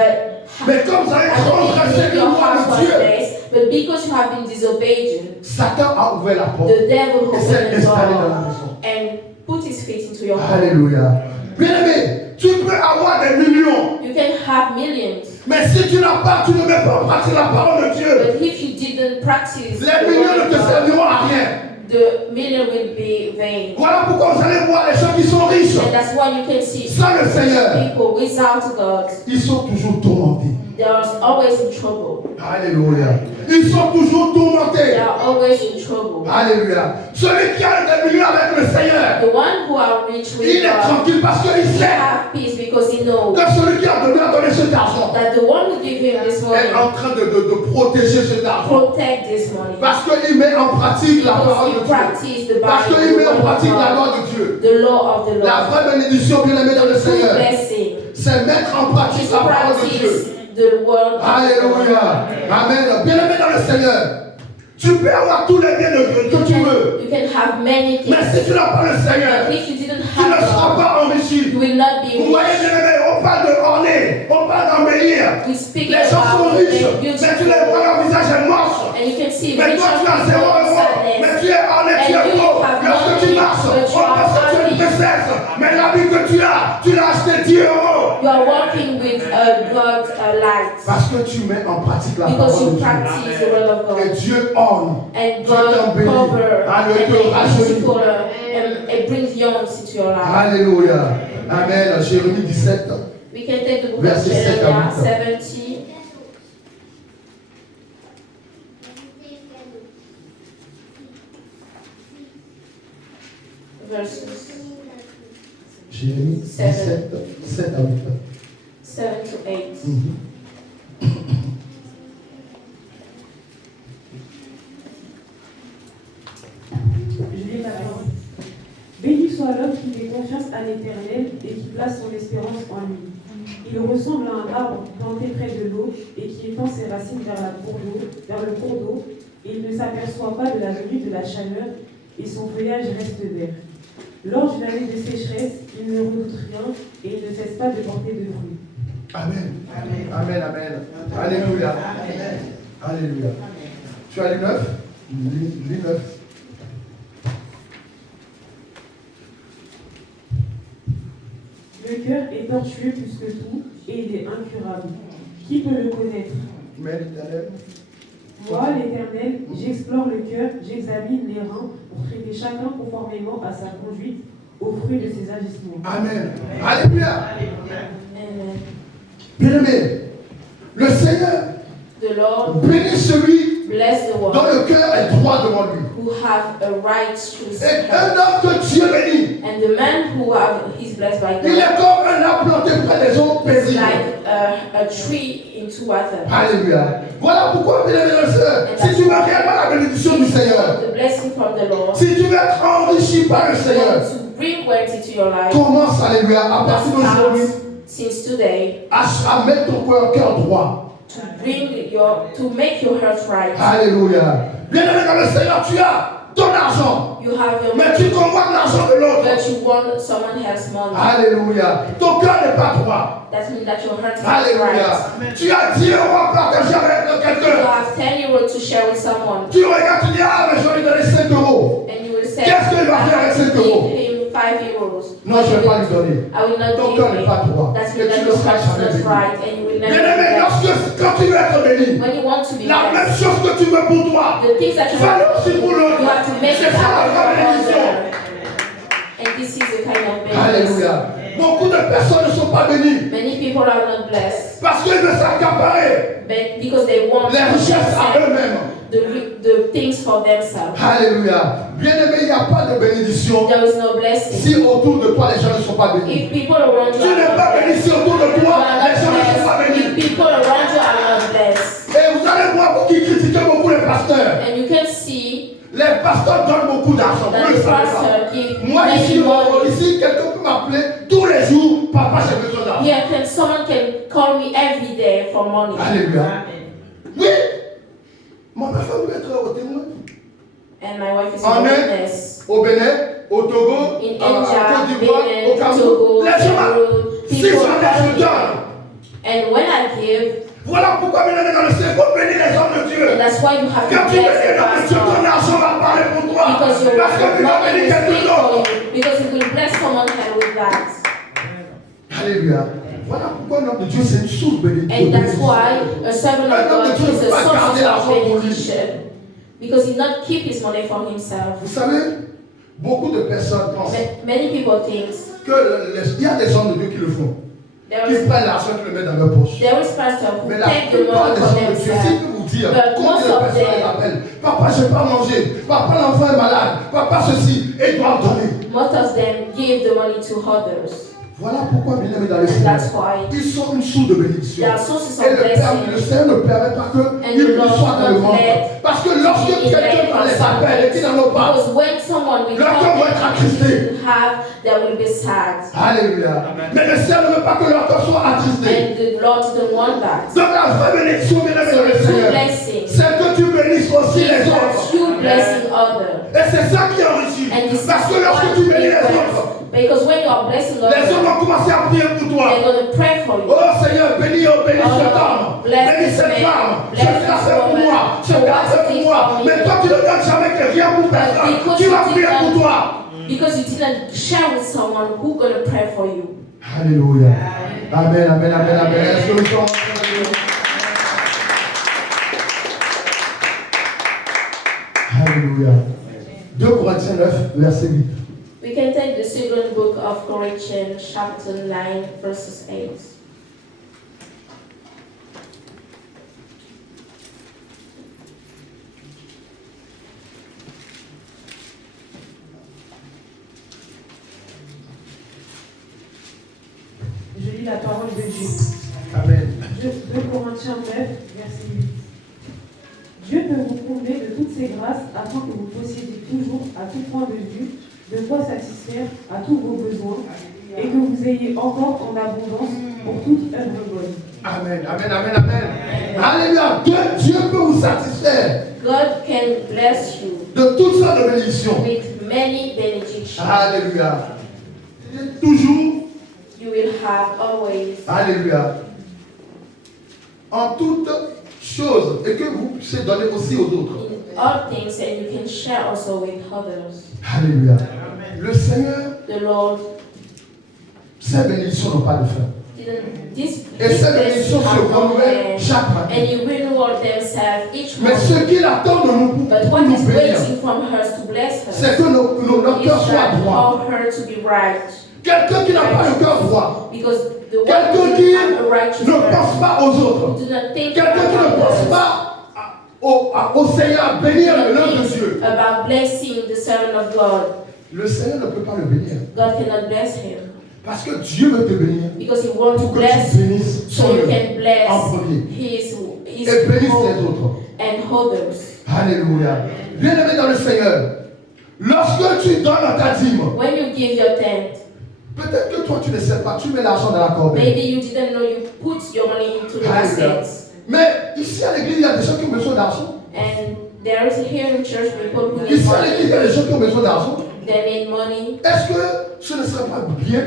Mais comme vous avez at the transgressé beginning, une your loi house de was Dieu, blessed, but because you have been disobedient, Satan a ouvert la porte the devil et s'est opened the installé dans la door maison. and put his feet into your home. Alléluia. Bien aimé, tu peux avoir des millions, You can have millions, mais si tu n'as pas, tu ne mets pas en pratique la parole de Dieu, but if you didn't practice les millions ne te serviront à rien. the million will be vain. Voilà pourquoi vous allez voir les gens qui sont riches. And that's why you can see Sans le Seigneur, people without God, ils sont toujours tourmentés. they are always in trouble. Alléluia. Ils sont toujours They tourmentés. are always in trouble. Alléluia. Celui qui a des millions avec le Seigneur, The one who are rich il with est God, tranquille parce qu'il he sait have peace because he knows que celui qui a donné cet argent that the one who give him this money est en train de protéger cet argent. protect this money. Parce qu'il met en pratique la Because parole he de Dieu. practice the Parce Bible, qu'il met the en word of pratique la God, loi de Dieu. the law of the La Lord. vraie bénédiction, bien aimé dans le True Seigneur, blessing c'est mettre en pratique is la parole de practice Dieu. the word of God. Alléluia. Amen. Bien aimé dans le Seigneur, tu peux avoir tous les biens de Dieu que tu veux. You can have many things. Mais si tu n'as pas le Seigneur, But if you didn't tu ne have seras God, pas enrichi. you will not be Vous voyez, rich. bien aimé, on parle de orner, on parle d'embellir. We speak Les gens sont about riches, the mais tu les beautiful, vois, leur visage est moche. and you can see Mais rich toi, tu as people 0 in euros. Mais sadness. tu es orné, tu And es you beau. have Lorsque tu money, marches, but you on are pense que tu es une happy. princesse. Mais l'habit que tu l'as acheté 10 euros. You are walking with God light Parce que tu mets en pratique la because parole you de Dieu. practice the word of Et God. Dieu orne. And Dieu God t'embellit. cover Alléluia, and te make rajeunit. beautiful and it brings young into your life. Alléluia. Amen. Jérémie 17. We can take the book of Verset 7 à Jeremiah 8. 70. Verses Jérémie 17, 7 à 8. 7 to 8. Je lis la parole. Béni soit l'homme qui fait confiance à l'Éternel et qui place son espérance en lui. Il ressemble à un arbre planté près de l'eau et qui étend ses racines vers le cours d'eau, et il ne s'aperçoit pas de la venue de la chaleur et son feuillage reste vert. Lors d'une année de sécheresse, il ne redoute rien et il ne cesse pas de porter de fruits. Amen. Amen. Amen. Alléluia. Alléluia. Tu as lu 9? Lis 9. Le cœur est tortueux plus que tout et il est incurable. Qui peut le connaître? Mais l'Éternel. Moi, l'Éternel, j'explore le cœur, j'examine les reins pour traiter chacun conformément à sa conduite, au fruit de ses agissements. Amen. Alléluia. Amen. Bien-aimé, le Seigneur The Lord bénit celui bless the dont one le cœur est droit devant lui. who have a right to Et un homme que Dieu bénit, and the man who is blessed by il God est comme un arbre planté près des eaux is paisibles. like a tree into water. Alléluia. Voilà pourquoi, bien aimé le Seigneur, si tu veux réellement la bénédiction du Seigneur, The blessing from the Lord. si tu veux être enrichi par le You Seigneur, want to bring wealth into your life. commence, alléluia, à partir d'aujourd'hui, Since today à mettre ton cœur droit. to make your heart right. Alléluia. Bien aimé dans le Seigneur, tu as ton argent, You have your mais tu convoites l'argent de l'autre. but you want someone else's money. Alléluia. Ton cœur n'est pas droit. That means that your heart is Alléluia. right. Tu as 10 euros à partager avec You quelqu'un. have 10 euros to share with someone, Tu regardes, tu dis, ah, mais je vais lui donner 5 euros. and you will say, Qu'est-ce qu'il va faire avec 5 euros? give him 5 euros. Non, je ne vais pas lui donner. I will not Ton give cœur n'est him. pas droit. That Et means tu that ne your seras heart is jamais not béni. right, and you will never Bien aimé, be blessed. quand tu veux être béni, When you want to be la même blessed, chose que tu veux pour toi, the things that you fais-le aussi pour l'autre. you have to make C'est it ça la happen vraie for bénédiction. others. And this is the kind of blessing. Alléluia. Beaucoup de personnes ne sont pas bénies Many people are not blessed, parce qu'ils veulent s'accaparer but because they want les richesses à eux-mêmes. the things for themselves. Alléluia. Bien aimé, il n'y a pas de bénédiction There is no blessing. si autour de toi les gens ne sont pas bénis. If people around you Tu n'es are pas not béni blessed, si autour de you toi are les gens ne sont pas not blessed. If bénis. people around you are not blessed, Et vous allez voir vous qui critiquez beaucoup les pasteurs. and you can see Les pasteurs donnent beaucoup d'argent. that Vous the le savez pas. pastor gives Moi many money. ici, quelqu'un peut m'appeler tous les jours. Papa, j'ai besoin d'argent. Here, someone can call me every day for money. Alléluia. Oui. Ma femme veut être au témoin. And my wife is a Amen. witness. Au Bénin, au Togo, In à India, Côte d'Ivoire, au Benin, Cameroun. Togo, Les gens, Cameroon, si people j'en ai, call je me. donne. And when I give, Voilà pourquoi, bien aimé, dans le ciel, il faut bénir les hommes de Dieu. and that's why you have to Quand tu bless bénis the l'homme de Dieu, ton pastor. argent va parler pour toi. Because your Parce que tu vas money bénir will quelqu'un speak for d'autre. you. Because it will bless someone else with that. Alléluia. Voilà pourquoi l'homme de Dieu, c'est une source bénédiction. And that's why a servant of God is a source of benediction. Because he did not keep his money for himself. Vous savez, beaucoup de personnes pensent Many people think qu'il y a des hommes de Dieu qui le font. there Qui is, prennent l'argent et le mettent dans leur poche. there is pastors who Mais la take the plupart money des for hommes de Dieu, si themselves. peut vous dire But combien most de of personnes them- appellent, papa, je n'ai pas mangé, papa, l'enfant est malade, papa, ceci, et ils doivent donner. Most of them give the money to others. Voilà pourquoi, bien aimé dans les And Seigneur, that's why ils sont une source de bénédiction. they are sources Et of le blessing. Seigneur ne permet pas qu'ils the Lord soient dans le does not ventre. let Parce que lorsque quelqu'un dans les appelle et qui n'en ont pas, Because when someone will leur come cœur va être attristé. and have, they will be sad. Alléluia. Mais le Seigneur ne veut pas que leur cœur soit attristé. And the Lord didn't want that. Donc la vraie bénédiction, bien aimé So dans le the true Seigneur, blessing c'est que tu bénisses aussi is les that autres. you blessing others. Et c'est ça qui enrichit. And this Parce que is lorsque what tu bénis les equals. autres, Because when you are blessing les autres others, vont commencer à prier pour toi. they're going to pray for you. Oh Seigneur, bénis cet homme, bless bénis this cette man, femme, bless c'est this fait pour woman, moi, c'est for what fait it pour is moi. for me. Mais toi tu ne donnes jamais que rien pour personne. because Qui you va prier pour didn't- toi? Because you didn't share with someone who's going to pray for you. Alléluia. Amen, amen, amen, amen. Est-ce que nous sommes en train de dire? Alléluia. 2 Corinthiens 9, verset 8. We can take the second book of Corinthians, chapter 9, verses 8. Je lis la parole de Dieu. Amen. 2 Corinthiens 9, verset 8. Dieu peut vous combler de toutes ses grâces afin que vous possédiez toujours, à tout point de vue, de quoi satisfaire à tous vos besoins et que vous ayez encore en abondance pour toute œuvre bonne. Amen, amen, amen, amen. Alléluia. Dieu peut vous satisfaire God can bless you de toutes sortes de bénédictions. with many benedictions. Alléluia. Toujours, You will have always, alléluia, en toutes choses, et que vous puissiez donner aussi aux autres. in all things, and you can share also with others. Alléluia. Le Seigneur, The Lord ses bénédictions n'ont pas de fin. didn't, this Et ces blessings bénédictions se have no renouvellent end, chaque matin. and you renew themselves each Mais ce morning. qu'il attend de nous But pour what nous is bénir, waiting from her to bless her c'est que notre is cœur soit that droit. all her to be right. Quelqu'un qui n'a pas le cœur droit, Because the one quelqu'un who qui have a righteous ne heart, pense pas aux autres, do not think quelqu'un qui ne pense about pas au Seigneur, à bénir l'homme de Dieu. about blessing the servant of God. Le Seigneur ne peut pas le bénir. God cannot bless him Parce que Dieu veut te bénir because He wants to pour que bless tu bénisses so son you œuvre can bless en premier his et bénisse les home autres. and others. Alléluia. Bien aimé dans le Seigneur, lorsque tu donnes ta dîme, When you give your tenth, peut-être que toi tu ne sais pas, tu mets l'argent dans la corbeille. maybe you didn't know you put your money into the Alléluia. baskets. Mais ici à l'église, il y a des gens qui ont besoin d'argent. And there is here in church people who need Ici à l'église, il y a money. des gens qui ont besoin d'argent. They need money. Est-ce que ce ne serait pas bien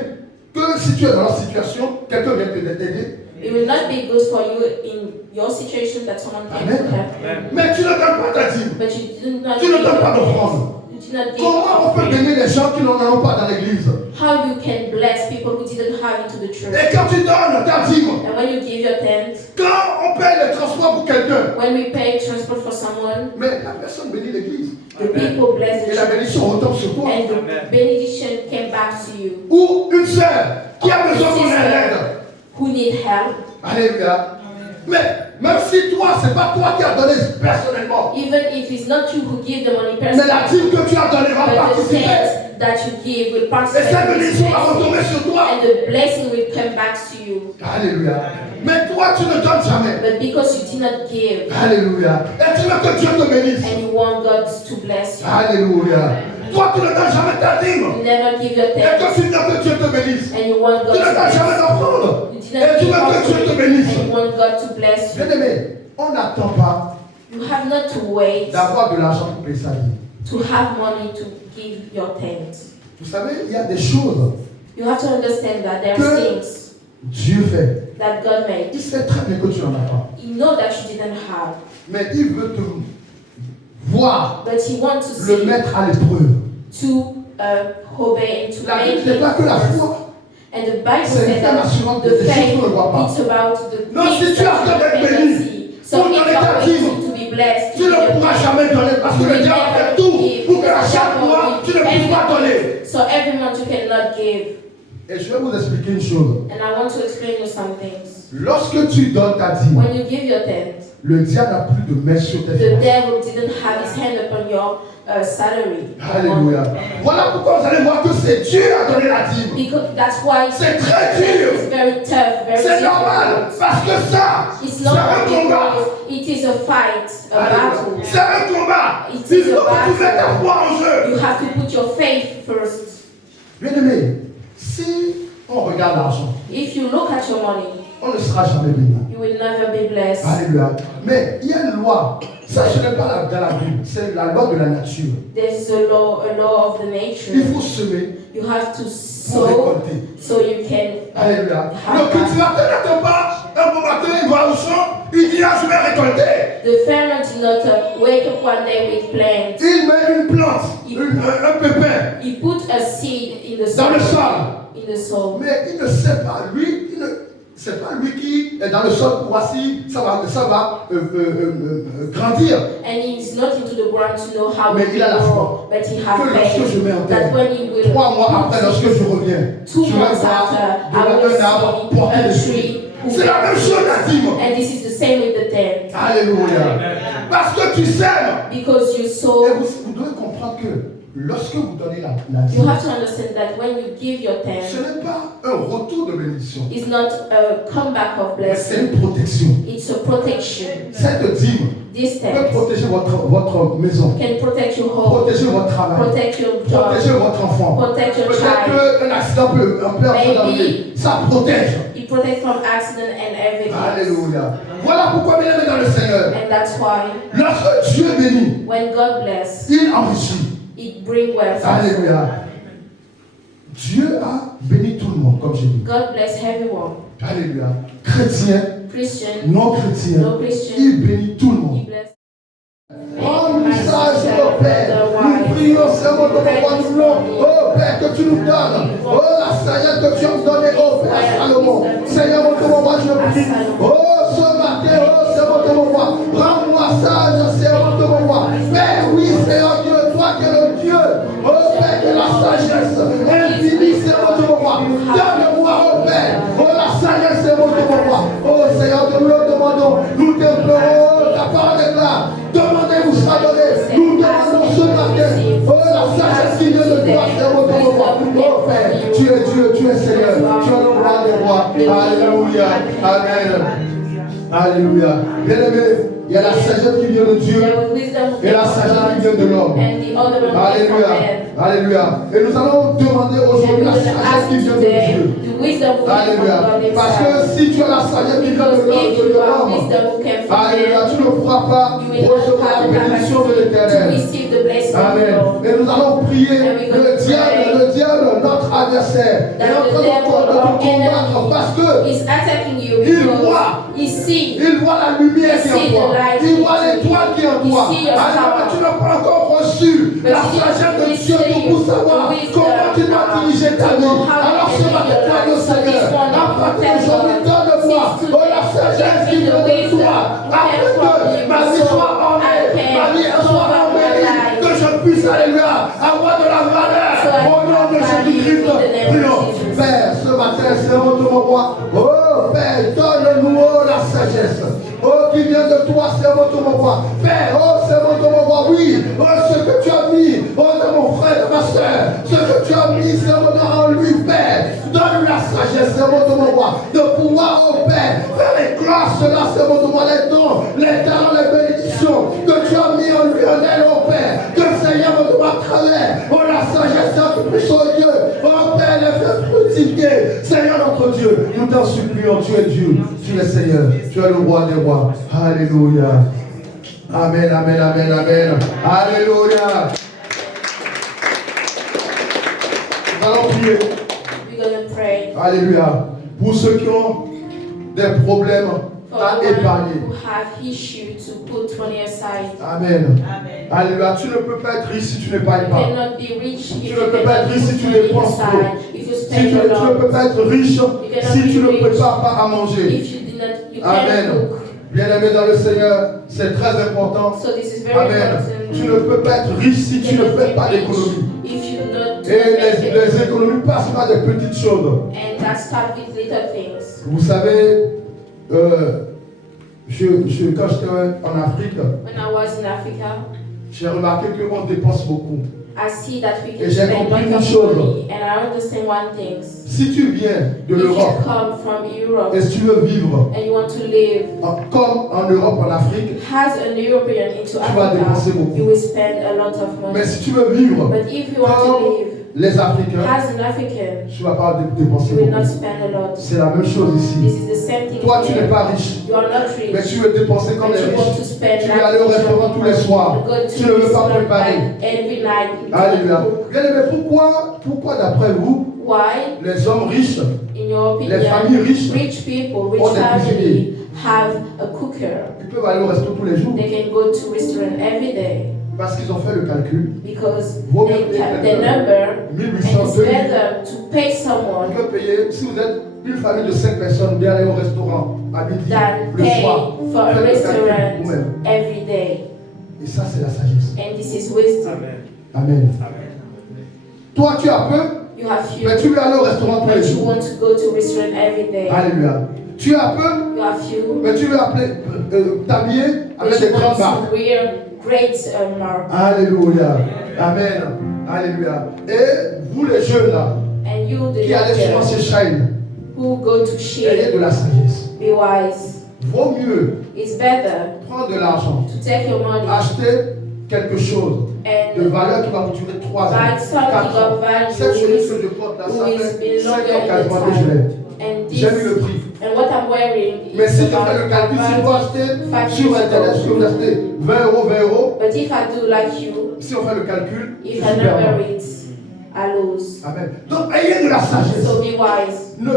que si tu es dans leur situation, quelqu'un vienne t'aider? It will not be good for you in your situation that someone can Amen. help. Mais tu ne donnes pas ta dîme. But you did not Tu give ne donnes pas your d'offrande. tenth. You did not give Comment on peut offering. bénir les gens qui n'en ont pas dans l'église? How you can bless people who didn't have into the church. Et quand tu donnes ta dîme, And when you give your tenth, quand on paye le transport pour quelqu'un, when we pay transport for someone, mais la personne bénit l'église. the people bless Et the la church. bénédiction retombe sur toi. And the benediction came back to you. Ou une sœur qui a besoin qu'on l'aide. Who need help. Alléluia. Mais même si toi, c'est pas toi qui as donné personnellement, Even if it's not you who give the money mais la personally, dîme que tu as donnée va but the participer. tenth that you give will Et participate cette in this bénédiction va blessing. retomber sur toi. And the blessing will come back to you. Alléluia. Mais toi, tu ne donnes jamais. But because you did not give, Alléluia. Et tu veux que Dieu te bénisse. and you want God to bless you, Alléluia. Toi, tu ne donnes jamais ta dîme. you never give your Et tenth, que tu veux que Dieu te bénisse. and you want God Tu ne to donnes jamais bless d'offrande. you. You did Et not tu give veux que Dieu te offering, bénisse. and you want God to bless you. Bien aimé, on n'attend pas You have not to wait d'avoir de l'argent pour payer sa vie. to have money to give your tenth. Vous savez, il y a des choses You have to understand that there Que- are things Dieu fait. that God made. Il sait très bien que tu n'en as pas. He knows that you didn't have, Mais il veut te voir, but He wants to le see mettre à l'épreuve. to obey and to La make Bible n'est pas que la it. foi. And the Bible C'est une says femme that assurante the des choses faith qu'on ne voit pas. it's about the Non, si things tu that attends you d'être cannot béni, see. So pour if donner you ta are dîme, waiting to be blessed, tu ne pourras jamais donner parce que le diable fait tout pour que à chaque mois, tu ne puisses pas donner. So every month you cannot give. Et je vais vous expliquer une chose. And I want to explain you some things. Lorsque tu donnes ta dîme, When you give your tenth, le diable n'a plus de main sur tes the finances. devil didn't have his hand upon your salary. Alléluia. Voilà pourquoi vous allez voir que c'est dur à donner la dîme. Because that's why C'est très dur. it's very tough, very C'est normal. difficult. Parce que ça, It's c'est not un combat. because it is a fight, a Alléluia. battle. C'est un combat. It Il is faut a que tu mettes ta battle. foi en jeu. You have to put your faith first. Bien-aimé, si on regarde l'argent, If you look at your money, on ne sera jamais béni. you will never be blessed. Alléluia. Mais il y a une loi. Ça, ce n'est pas dans la Bible. C'est la loi de la nature. There's a law of the Il nature. faut semer You have to pour sow récolter. so you can. Alléluia. Le cultivateur n'attend pas un bon matin, il va au champ, il dit ah, je vais récolter. The farmer did not wake up one day with plants. Il met une plante, un pépin He put a seed in the dans soil. le sol. In the soil. Mais il ne sait pas, c'est pas lui qui est dans le sol pour voir si ça va grandir. And he's not into the ground to know how Mais it il a la will foi. grow, but he Que has lorsque je mets en faith that terre, when he will 3 mois après, lorsque je reviens, 2 je vais months voir after, I un arbre will porter see a des fruits. tree who C'est la même bears chose la dîme. fruit. And this is the same with the tenth. Alléluia. Parce que tu sèmes. Because you Et sow, vous devez comprendre que lorsque vous donnez la you dîme, have to understand that when you give your ce tenth, n'est pas un retour de bénédiction, it's not a comeback of mais c'est blessing. une protection. It's a protection. Cette dîme This peut tenth protéger votre maison, can protect your home, protéger votre travail, protect your job, protéger votre enfant. protect your Peut-être child. qu'un accident peut entrer dans le vie. Ça protège. It protects from accident and everything. Alléluia. Voilà pourquoi bien aimé dans le Seigneur. And that's why Lorsque Dieu bénit, when God bless, il enrichit. it brings wealth. Alléluia. Dieu a béni tout le monde, comme j'ai dit. God bless everyone. Alléluia. Chrétien, Christian, non chrétien, no Christian, il bénit tout le He monde. bless. Oh, nous sages, oh Père, nous prions, Seigneur, de roi, nous voulons, oh Père, que tu nous donnes, oh la sagesse que tu as donnée, oh Père Salomon. Seigneur, mon roi, je prie, oh ce matin, oh Seigneur, mon roi, rends-moi sage, Seigneur, mon roi. Père, oui, Seigneur Dieu, toi qui es le Dieu, oh Père, que la sagesse infinie, Seigneur, mon roi. Donne-moi, oh Père, oh la sagesse, Seigneur, mon roi. Oh Seigneur, nous le demandons, nous t'implorons, ta parole est là. Demandez, vous sera donné. Nous demandons ce matin. Oh, la sagesse qui vient de toi, c'est votre roi. Oh, Père, tu es Dieu, tu es Seigneur. Tu es le roi des rois. Alléluia. Amen. Alléluia. Bien-aimé, il y a la sagesse qui vient de Dieu et la sagesse qui vient de l'homme. Alléluia. Alléluia. Et nous allons demander aujourd'hui la sagesse qui vient de Dieu. Alléluia. Parce que si tu as la sagesse qui vient de l'homme, alléluia, tu ne pourras pas recevoir la bénédiction de l'Éternel. Amen. Et nous allons prier le diable, notre adversaire, est en train de combattre parce que il voit la lumière qui est en toi. Il voit l'étoile qui est en toi. Alors tu n'as pas encore reçu la sagesse de Dieu pour savoir comment tu dois diriger ta vie. Alors ce matin, toi, le Seigneur, à partir d'aujourd'hui, donne-moi la sagesse qui vient de toi. Afin que ma vie soit ornée, ma vie soit embellie, que je puisse, alléluia, avoir de la valeur. Au nom de Jésus-Christ, prions. Père, ce matin, Seigneur de mon roi, oh Père, donne-nous la sagesse. Oh, qui vient de toi, Seigneur de mon roi. Père, oh Seigneur de mon roi, oui, oh, ce que tu as mis, oh, de mon frère, de ma soeur, ce que tu as mis, Seigneur, en lui, Père, donne-lui la sagesse, Seigneur de mon roi, de pouvoir, oh Père, faire éclore cela, Seigneur de moi, les dons, les talents, les bénédictions que tu as mis en lui, en elle, oh Père, que le Seigneur de moi travers, oh la sagesse, tu puisses, oh Dieu, oh Père, les faire fructifier, Seigneur notre Dieu, nous t'en supplions, tu es Dieu, tu es Seigneur, tu es le roi des rois. Alléluia. Amen, amen, amen, amen. Alléluia. Nous allons prier. Alléluia. Pour ceux qui ont des problèmes à épargner. Amen. Alléluia. Tu ne peux pas être riche si tu n'es pas épargné. Tu ne peux pas être riche si tu dépenses trop. Tu ne peux pas être riche si tu ne prépares pas à manger. Amen. Bien-aimé dans le Seigneur, c'est très important. So this is very Amen. Tu ne peux pas être riche si tu ne fais pas d'économie. if you not Et les économies passent par des petites choses. and that start with little things. Vous savez, quand j'étais en Afrique, When I was in Africa, j'ai remarqué qu'on dépense beaucoup. I see that we Et can j'ai spend compris a une lot of chose. money, and I understand one thing. Si tu viens de If you l'Europe come from Europe et si tu veux vivre and you want to live comme en Europe, en Afrique, as an European into vas dépenser Africa, beaucoup. you will spend a lot of money. mais si tu veux vivre But if you want to comme live les Africains, as an African, tu ne vas pas dépenser you will not beaucoup. spend a lot. C'est la même chose This ici. is the same thing Toi, tu n'es here. pas riche, You are not mais rich, tu veux dépenser comme but les you want to riches. spend Tu veux aller au restaurant tous les soirs. Tu ne veux pas préparer. Every night. Alléluia. Bien aimé, pourquoi d'après vous, Why, les hommes riches, in your les familles opinion, riches, rich people, ont rich des family have a cooker? ils peuvent aller au resto tous les jours They can go to restaurant every day parce qu'ils ont fait le calcul. because Vaut mieux they payer have the quelqu'un number, and 1800, it's 2000. better to pay On someone peut payer, si vous êtes une famille de 5 personnes, bien aller au restaurant à midi, than le pay soir. for a Faites le calcul restaurant vous-même. every day. Et ça, c'est la sagesse. And this is wisdom. Amen. Toi, tu as peu, You have mais few, tu veux aller au restaurant tous les but you jours. want to go to restaurant every day. Alléluia. Tu as peu, You have few, mais tu veux t'habiller avec but des you grandes want marques. to wear great mark. Alléluia. Amen. Alléluia. Et vous les jeunes là, And you, the qui allez souvent young chez Shine, who go to ayez share, de la sagesse. be wise. Vaut mieux It's better prendre de l'argent, to take your money acheter quelque chose de and valeur qui va vous durer 3 ans, buy something 4 ans. of value Cette chemise que who je porte là, is ça fait 5 ans longer in quasiment the que je l'ai. time. And J'ai vu le this, prix. and what I'm wearing Mais is si je fais le about calcul, si vous achetez 5 sur years Internet, ago. si vous achetez 20 euros, But if I do like you, si on fait le calcul, c'est if I super number bon. it, I lose. Amen. Donc ayez de la sagesse. So be wise. Ne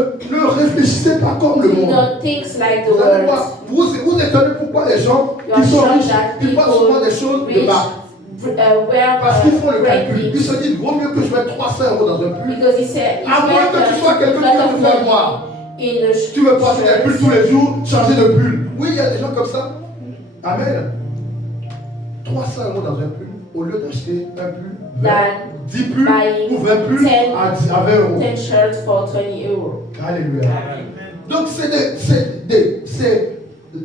réfléchissez pas comme le Do monde. not think like the Vous allez world. voir, vous étonnez pourquoi les gens You are qui sont shocked riches, that ils parlent souvent des choses people de marque. wear Parce qu'ils font le great calcul. Ils things. se disent, vaut mieux que je mette 300 euros dans un pull. Because he said, it's À moins que better tu sois to quelqu'un put a qui lot va of te faire money voir. in the Tu veux porter des pulls shirts tous les jours, changer de pull. Oui, il y a des gens comme ça. Amen. 300 euros dans un pull, au lieu d'acheter un pull, 20, than 10 pulls buying ou 20 pulls 10 à 20 euros. 10 shirts for 20 euros. Alléluia. Donc c'est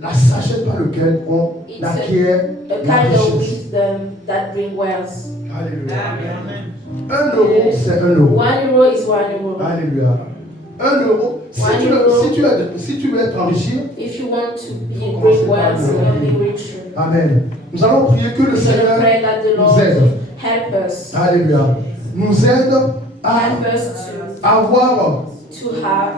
la sagesse par laquelle on It's acquiert A la kind of richesse. wisdom that brings wealth. Alléluia. 1 euro, c'est 1 euro. 1 euro is 1 euro. Alléluia. 1 euro. Si tu veux être enrichi, If you want to bring wealth, you'll be richer. Amen. Nous allons prier que le We're going to Seigneur pray that the nous Lord aide. help us. Alléluia. Nous aide à Help us avoir, to have,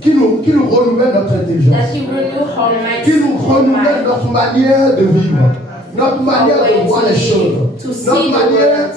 qui nous renouvelle notre intelligence, that He renew our minds, qui nous renouvelle mind, notre manière de vivre, notre manière de voir les choses, notre manière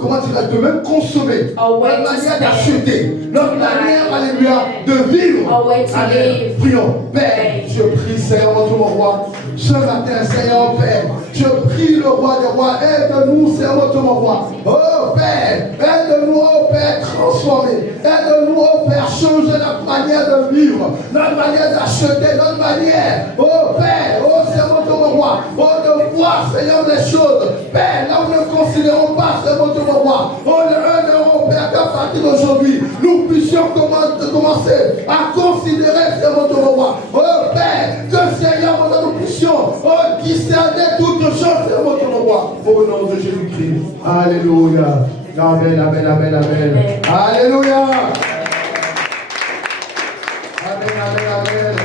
comment dire, de même consommer, our way notre to manière spend, d'acheter, notre manière, alléluia, de vivre. our way to Amen. live. Prions. Père, je prie, Seigneur, mon roi, ce matin, Seigneur, Père, je prie le roi des rois, aide-nous, Seigneur, mon roi. Oh Père, aide-nous, oh Père, transformer. Aide-nous, oh Père, changer notre manière de vivre, notre manière d'acheter, notre manière, oh Père, oh Seigneur, mon roi, oh de voir, Seigneur, les choses. Père, là où nous ne considérons pas, Seigneur, mon roi, oh le 1 euro, Père, qu'à partir d'aujourd'hui, nous puissions commencer à considérer, Seigneur, mon roi. Oh Père, que Seigneur, mon Dieu, nous puissions, oh, discerner toutes choses, Seigneur, mon roi. Au nom de Jésus-Christ. Alléluia. Amen, amen, amen, amen. Alléluia. Amen, amen, amen.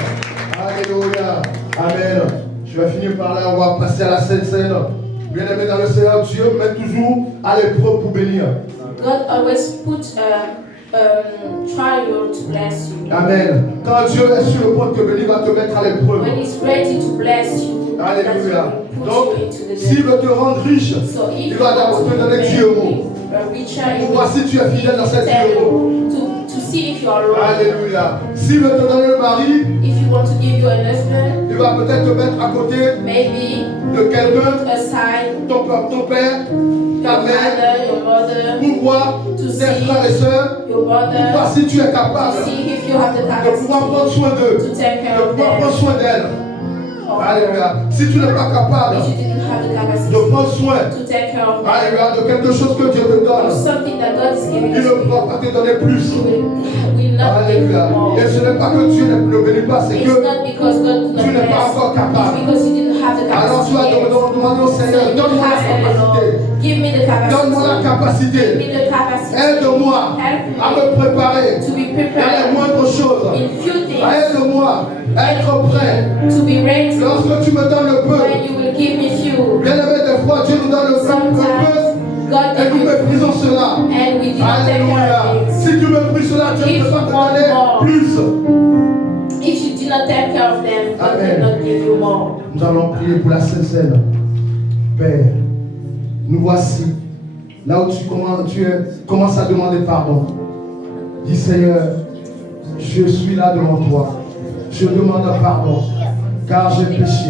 Alléluia. Amen. Je vais finir par là, on va passer à la Sainte Seine. Bien-aimé dans le Seigneur, Dieu met toujours à l'épreuve pour bénir. God always put a trial to bless you. Amen. Quand Dieu est sur le point de te bénir, il va te mettre à l'épreuve. When He's ready to bless you, Alléluia. that's when He puts Donc, you into the s'il veut te rendre riche, So if il you va d'abord want te to donner 10 euros. be richer, Pour you voir si tu es fidèle dans cette 10 euros. to see if you are loyal. Alléluia. S'il veut te donner le mari, If you want to give you an husband, Il va peut-être te mettre à côté maybe de quelqu'un, aside ton père, ta your mère, father, your mother, pour voir to tes see frères et sœurs, your pour voir brother, si tu es to capable see if you have the de pouvoir prendre capacity soin d'eux, to take care de of pouvoir prendre them. soin d'elles. Alléluia. Si tu n'es pas capable If you didn't have the de capacity prendre soin, to take care of them, alléluia, de quelque chose que Dieu te or donne, something that God is giving il you, ne pourra pas te donner plus. will not give you Alléluia. more. Et ce n'est pas que Dieu ne bénit pas, c'est It's que not because God did tu not n'es pas bless, encore capable. it's because you didn't have the Alors tu vas capacity yet. demander au So Seigneur, you donne-moi la ask the capacité. Lord, give me the Donne-moi la capacity. Give me capacité. the capacity. Aide-moi Help à me me préparer to be dans les prepared moindres choses. in few things, Aide-moi à être prêt. to be ready Lorsque tu me donnes le peu, when you will give me few. bien aimé, des fois Dieu nous donne le peu Sometimes God et nous gives you méprisons cela. and we did not take Alléluia. care of it. Si tu méprises cela, Dieu ne peut pas te donner plus. If you do not take care of them, God Amen. will not give you more. Nous allons prier pour la Sainte Seine. Père, nous voici là où tu commences à demander pardon. Dis Seigneur, je suis là devant toi. Je demande pardon car j'ai péché.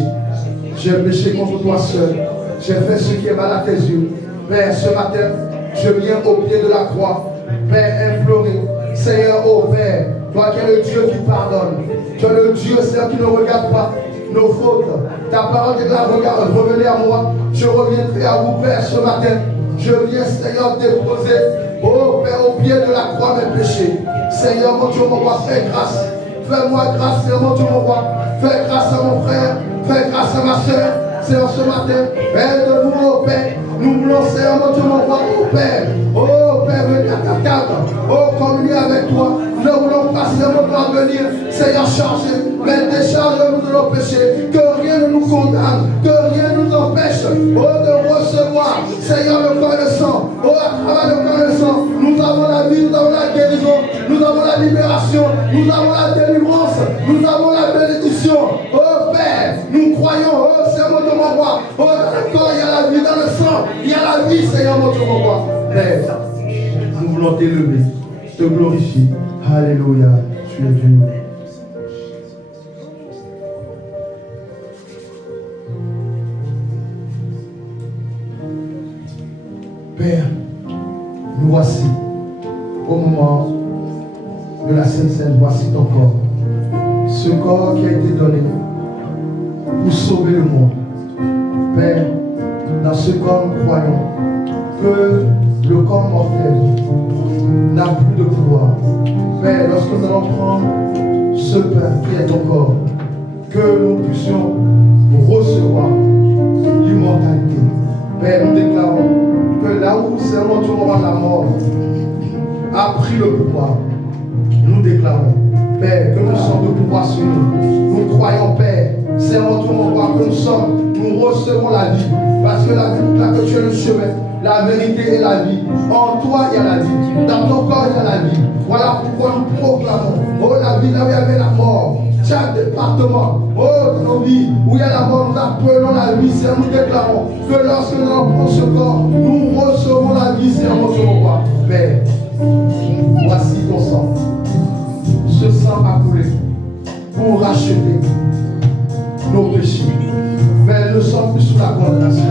J'ai péché contre toi seul. J'ai fait ce qui est mal à tes yeux. Père, ce matin, je viens au pied de la croix. Père, implorer. Seigneur, oh Père, toi qui es le Dieu qui pardonne. Tu es le Dieu, Seigneur, qui ne regarde pas nos fautes. Ta parole déclare, regarde, revenez à moi. Je reviendrai à vous, Père, ce matin. Je viens, Seigneur, déposer, oh Père, au pied de la croix mes péchés. Seigneur, mon Dieu, mon roi, fais grâce. Fais-moi grâce, Seigneur, mon Dieu, mon roi. Fais grâce à mon frère. Fais grâce à ma soeur. Seigneur, ce matin, aide-nous, oh Père. Nous voulons, Seigneur, mon Dieu, mon roi, oh Père. Oh Père, venir à ta table. Oh, communier avec toi. Nous ne voulons pas, Seigneur, mon Dieu, venir, Seigneur, charger. Mais décharge-nous de nos péchés. Que rien ne nous condamne. Que rien ne nous empêche, oh, de recevoir, Seigneur, le corps et le sang. Oh, à travers le corps et le sang, nous avons la vie, nous avons la guérison, nous avons la libération, nous avons la délivrance, nous avons la bénédiction. Oh Père, nous croyons, oh Seigneur, mon Dieu, mon roi. Oh, dans le corps, il y a la vie, dans le sang, il y a la vie, Seigneur, mon Dieu, mon roi. Père, nous voulons t'élever, te glorifier. Alléluia, tu es venu. Père, nous voici au moment de la Sainte Seine, voici ton corps. Ce corps qui a été donné pour sauver le monde. Père, dans ce corps, nous croyons que le corps mortel n'a plus de pouvoir. Père, lorsque nous allons prendre ce pain qui est ton corps, que nous puissions recevoir l'immortalité. Père, nous déclarons que là où seulement tu auras la mort a pris le pouvoir, nous déclarons, Père, que nous sommes de pouvoir sur nous. Nous croyons, Père, seulement tu auras que nous recevons la vie. Parce que la vie, là que tu es le chemin, la vérité et la vie. En toi, il y a la vie. Dans ton corps, il y a la vie. Voilà pourquoi nous proclamons, oh, la vie là où il y avait la mort. Chaque département, oh, dans nos vies, où il y a la mort, nous appelons la vie, Seigneur, nous déclarons que lorsque nous allons ce corps, nous recevons la vie, Seigneur, mon Dieu, mon roi. Père, voici ton sang. Ce sang a coulé pour racheter nos péchés. Mais nous ne sommes plus sous la condamnation.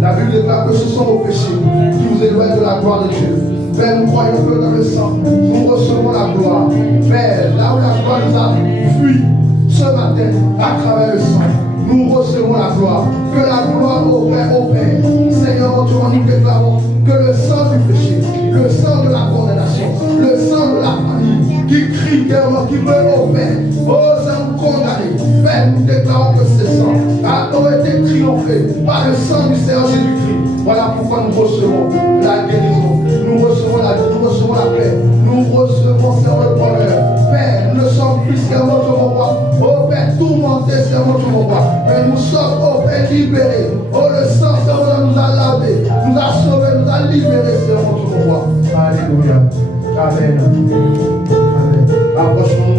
La Bible déclare que ce sont nos péchés qui nous éloignent de la gloire de Dieu. Père, nous croyons que dans le sang, nous recevons la gloire. Père, là où la gloire nous a fui ce matin, à travers le sang, nous recevons la gloire. Que la gloire au Père, Seigneur, mon Dieu, nous déclarons que le sang du péché, le sang de la condamnation, le sang de la famille, qui crie clairement, qui meurt au Père, oh, ça nous condamne. Père, nous déclarons que ce sang a été triomphé par le sang du Seigneur Jésus-Christ. Voilà pourquoi nous recevons la guérison, nous recevons la vie, nous recevons la paix, nous recevons, Seigneur, le bonheur. Père, nous ne sommes plus, Seigneur, mon roi, oh Père, tourmentés, Seigneur, mon roi, mais nous sommes, oh Père, libérés. Oh, le sang, Seigneur, nous a lavé, nous a sauvés, nous a libérés, Seigneur, mon roi. Alléluia. Amen. Amen. Approchons-nous.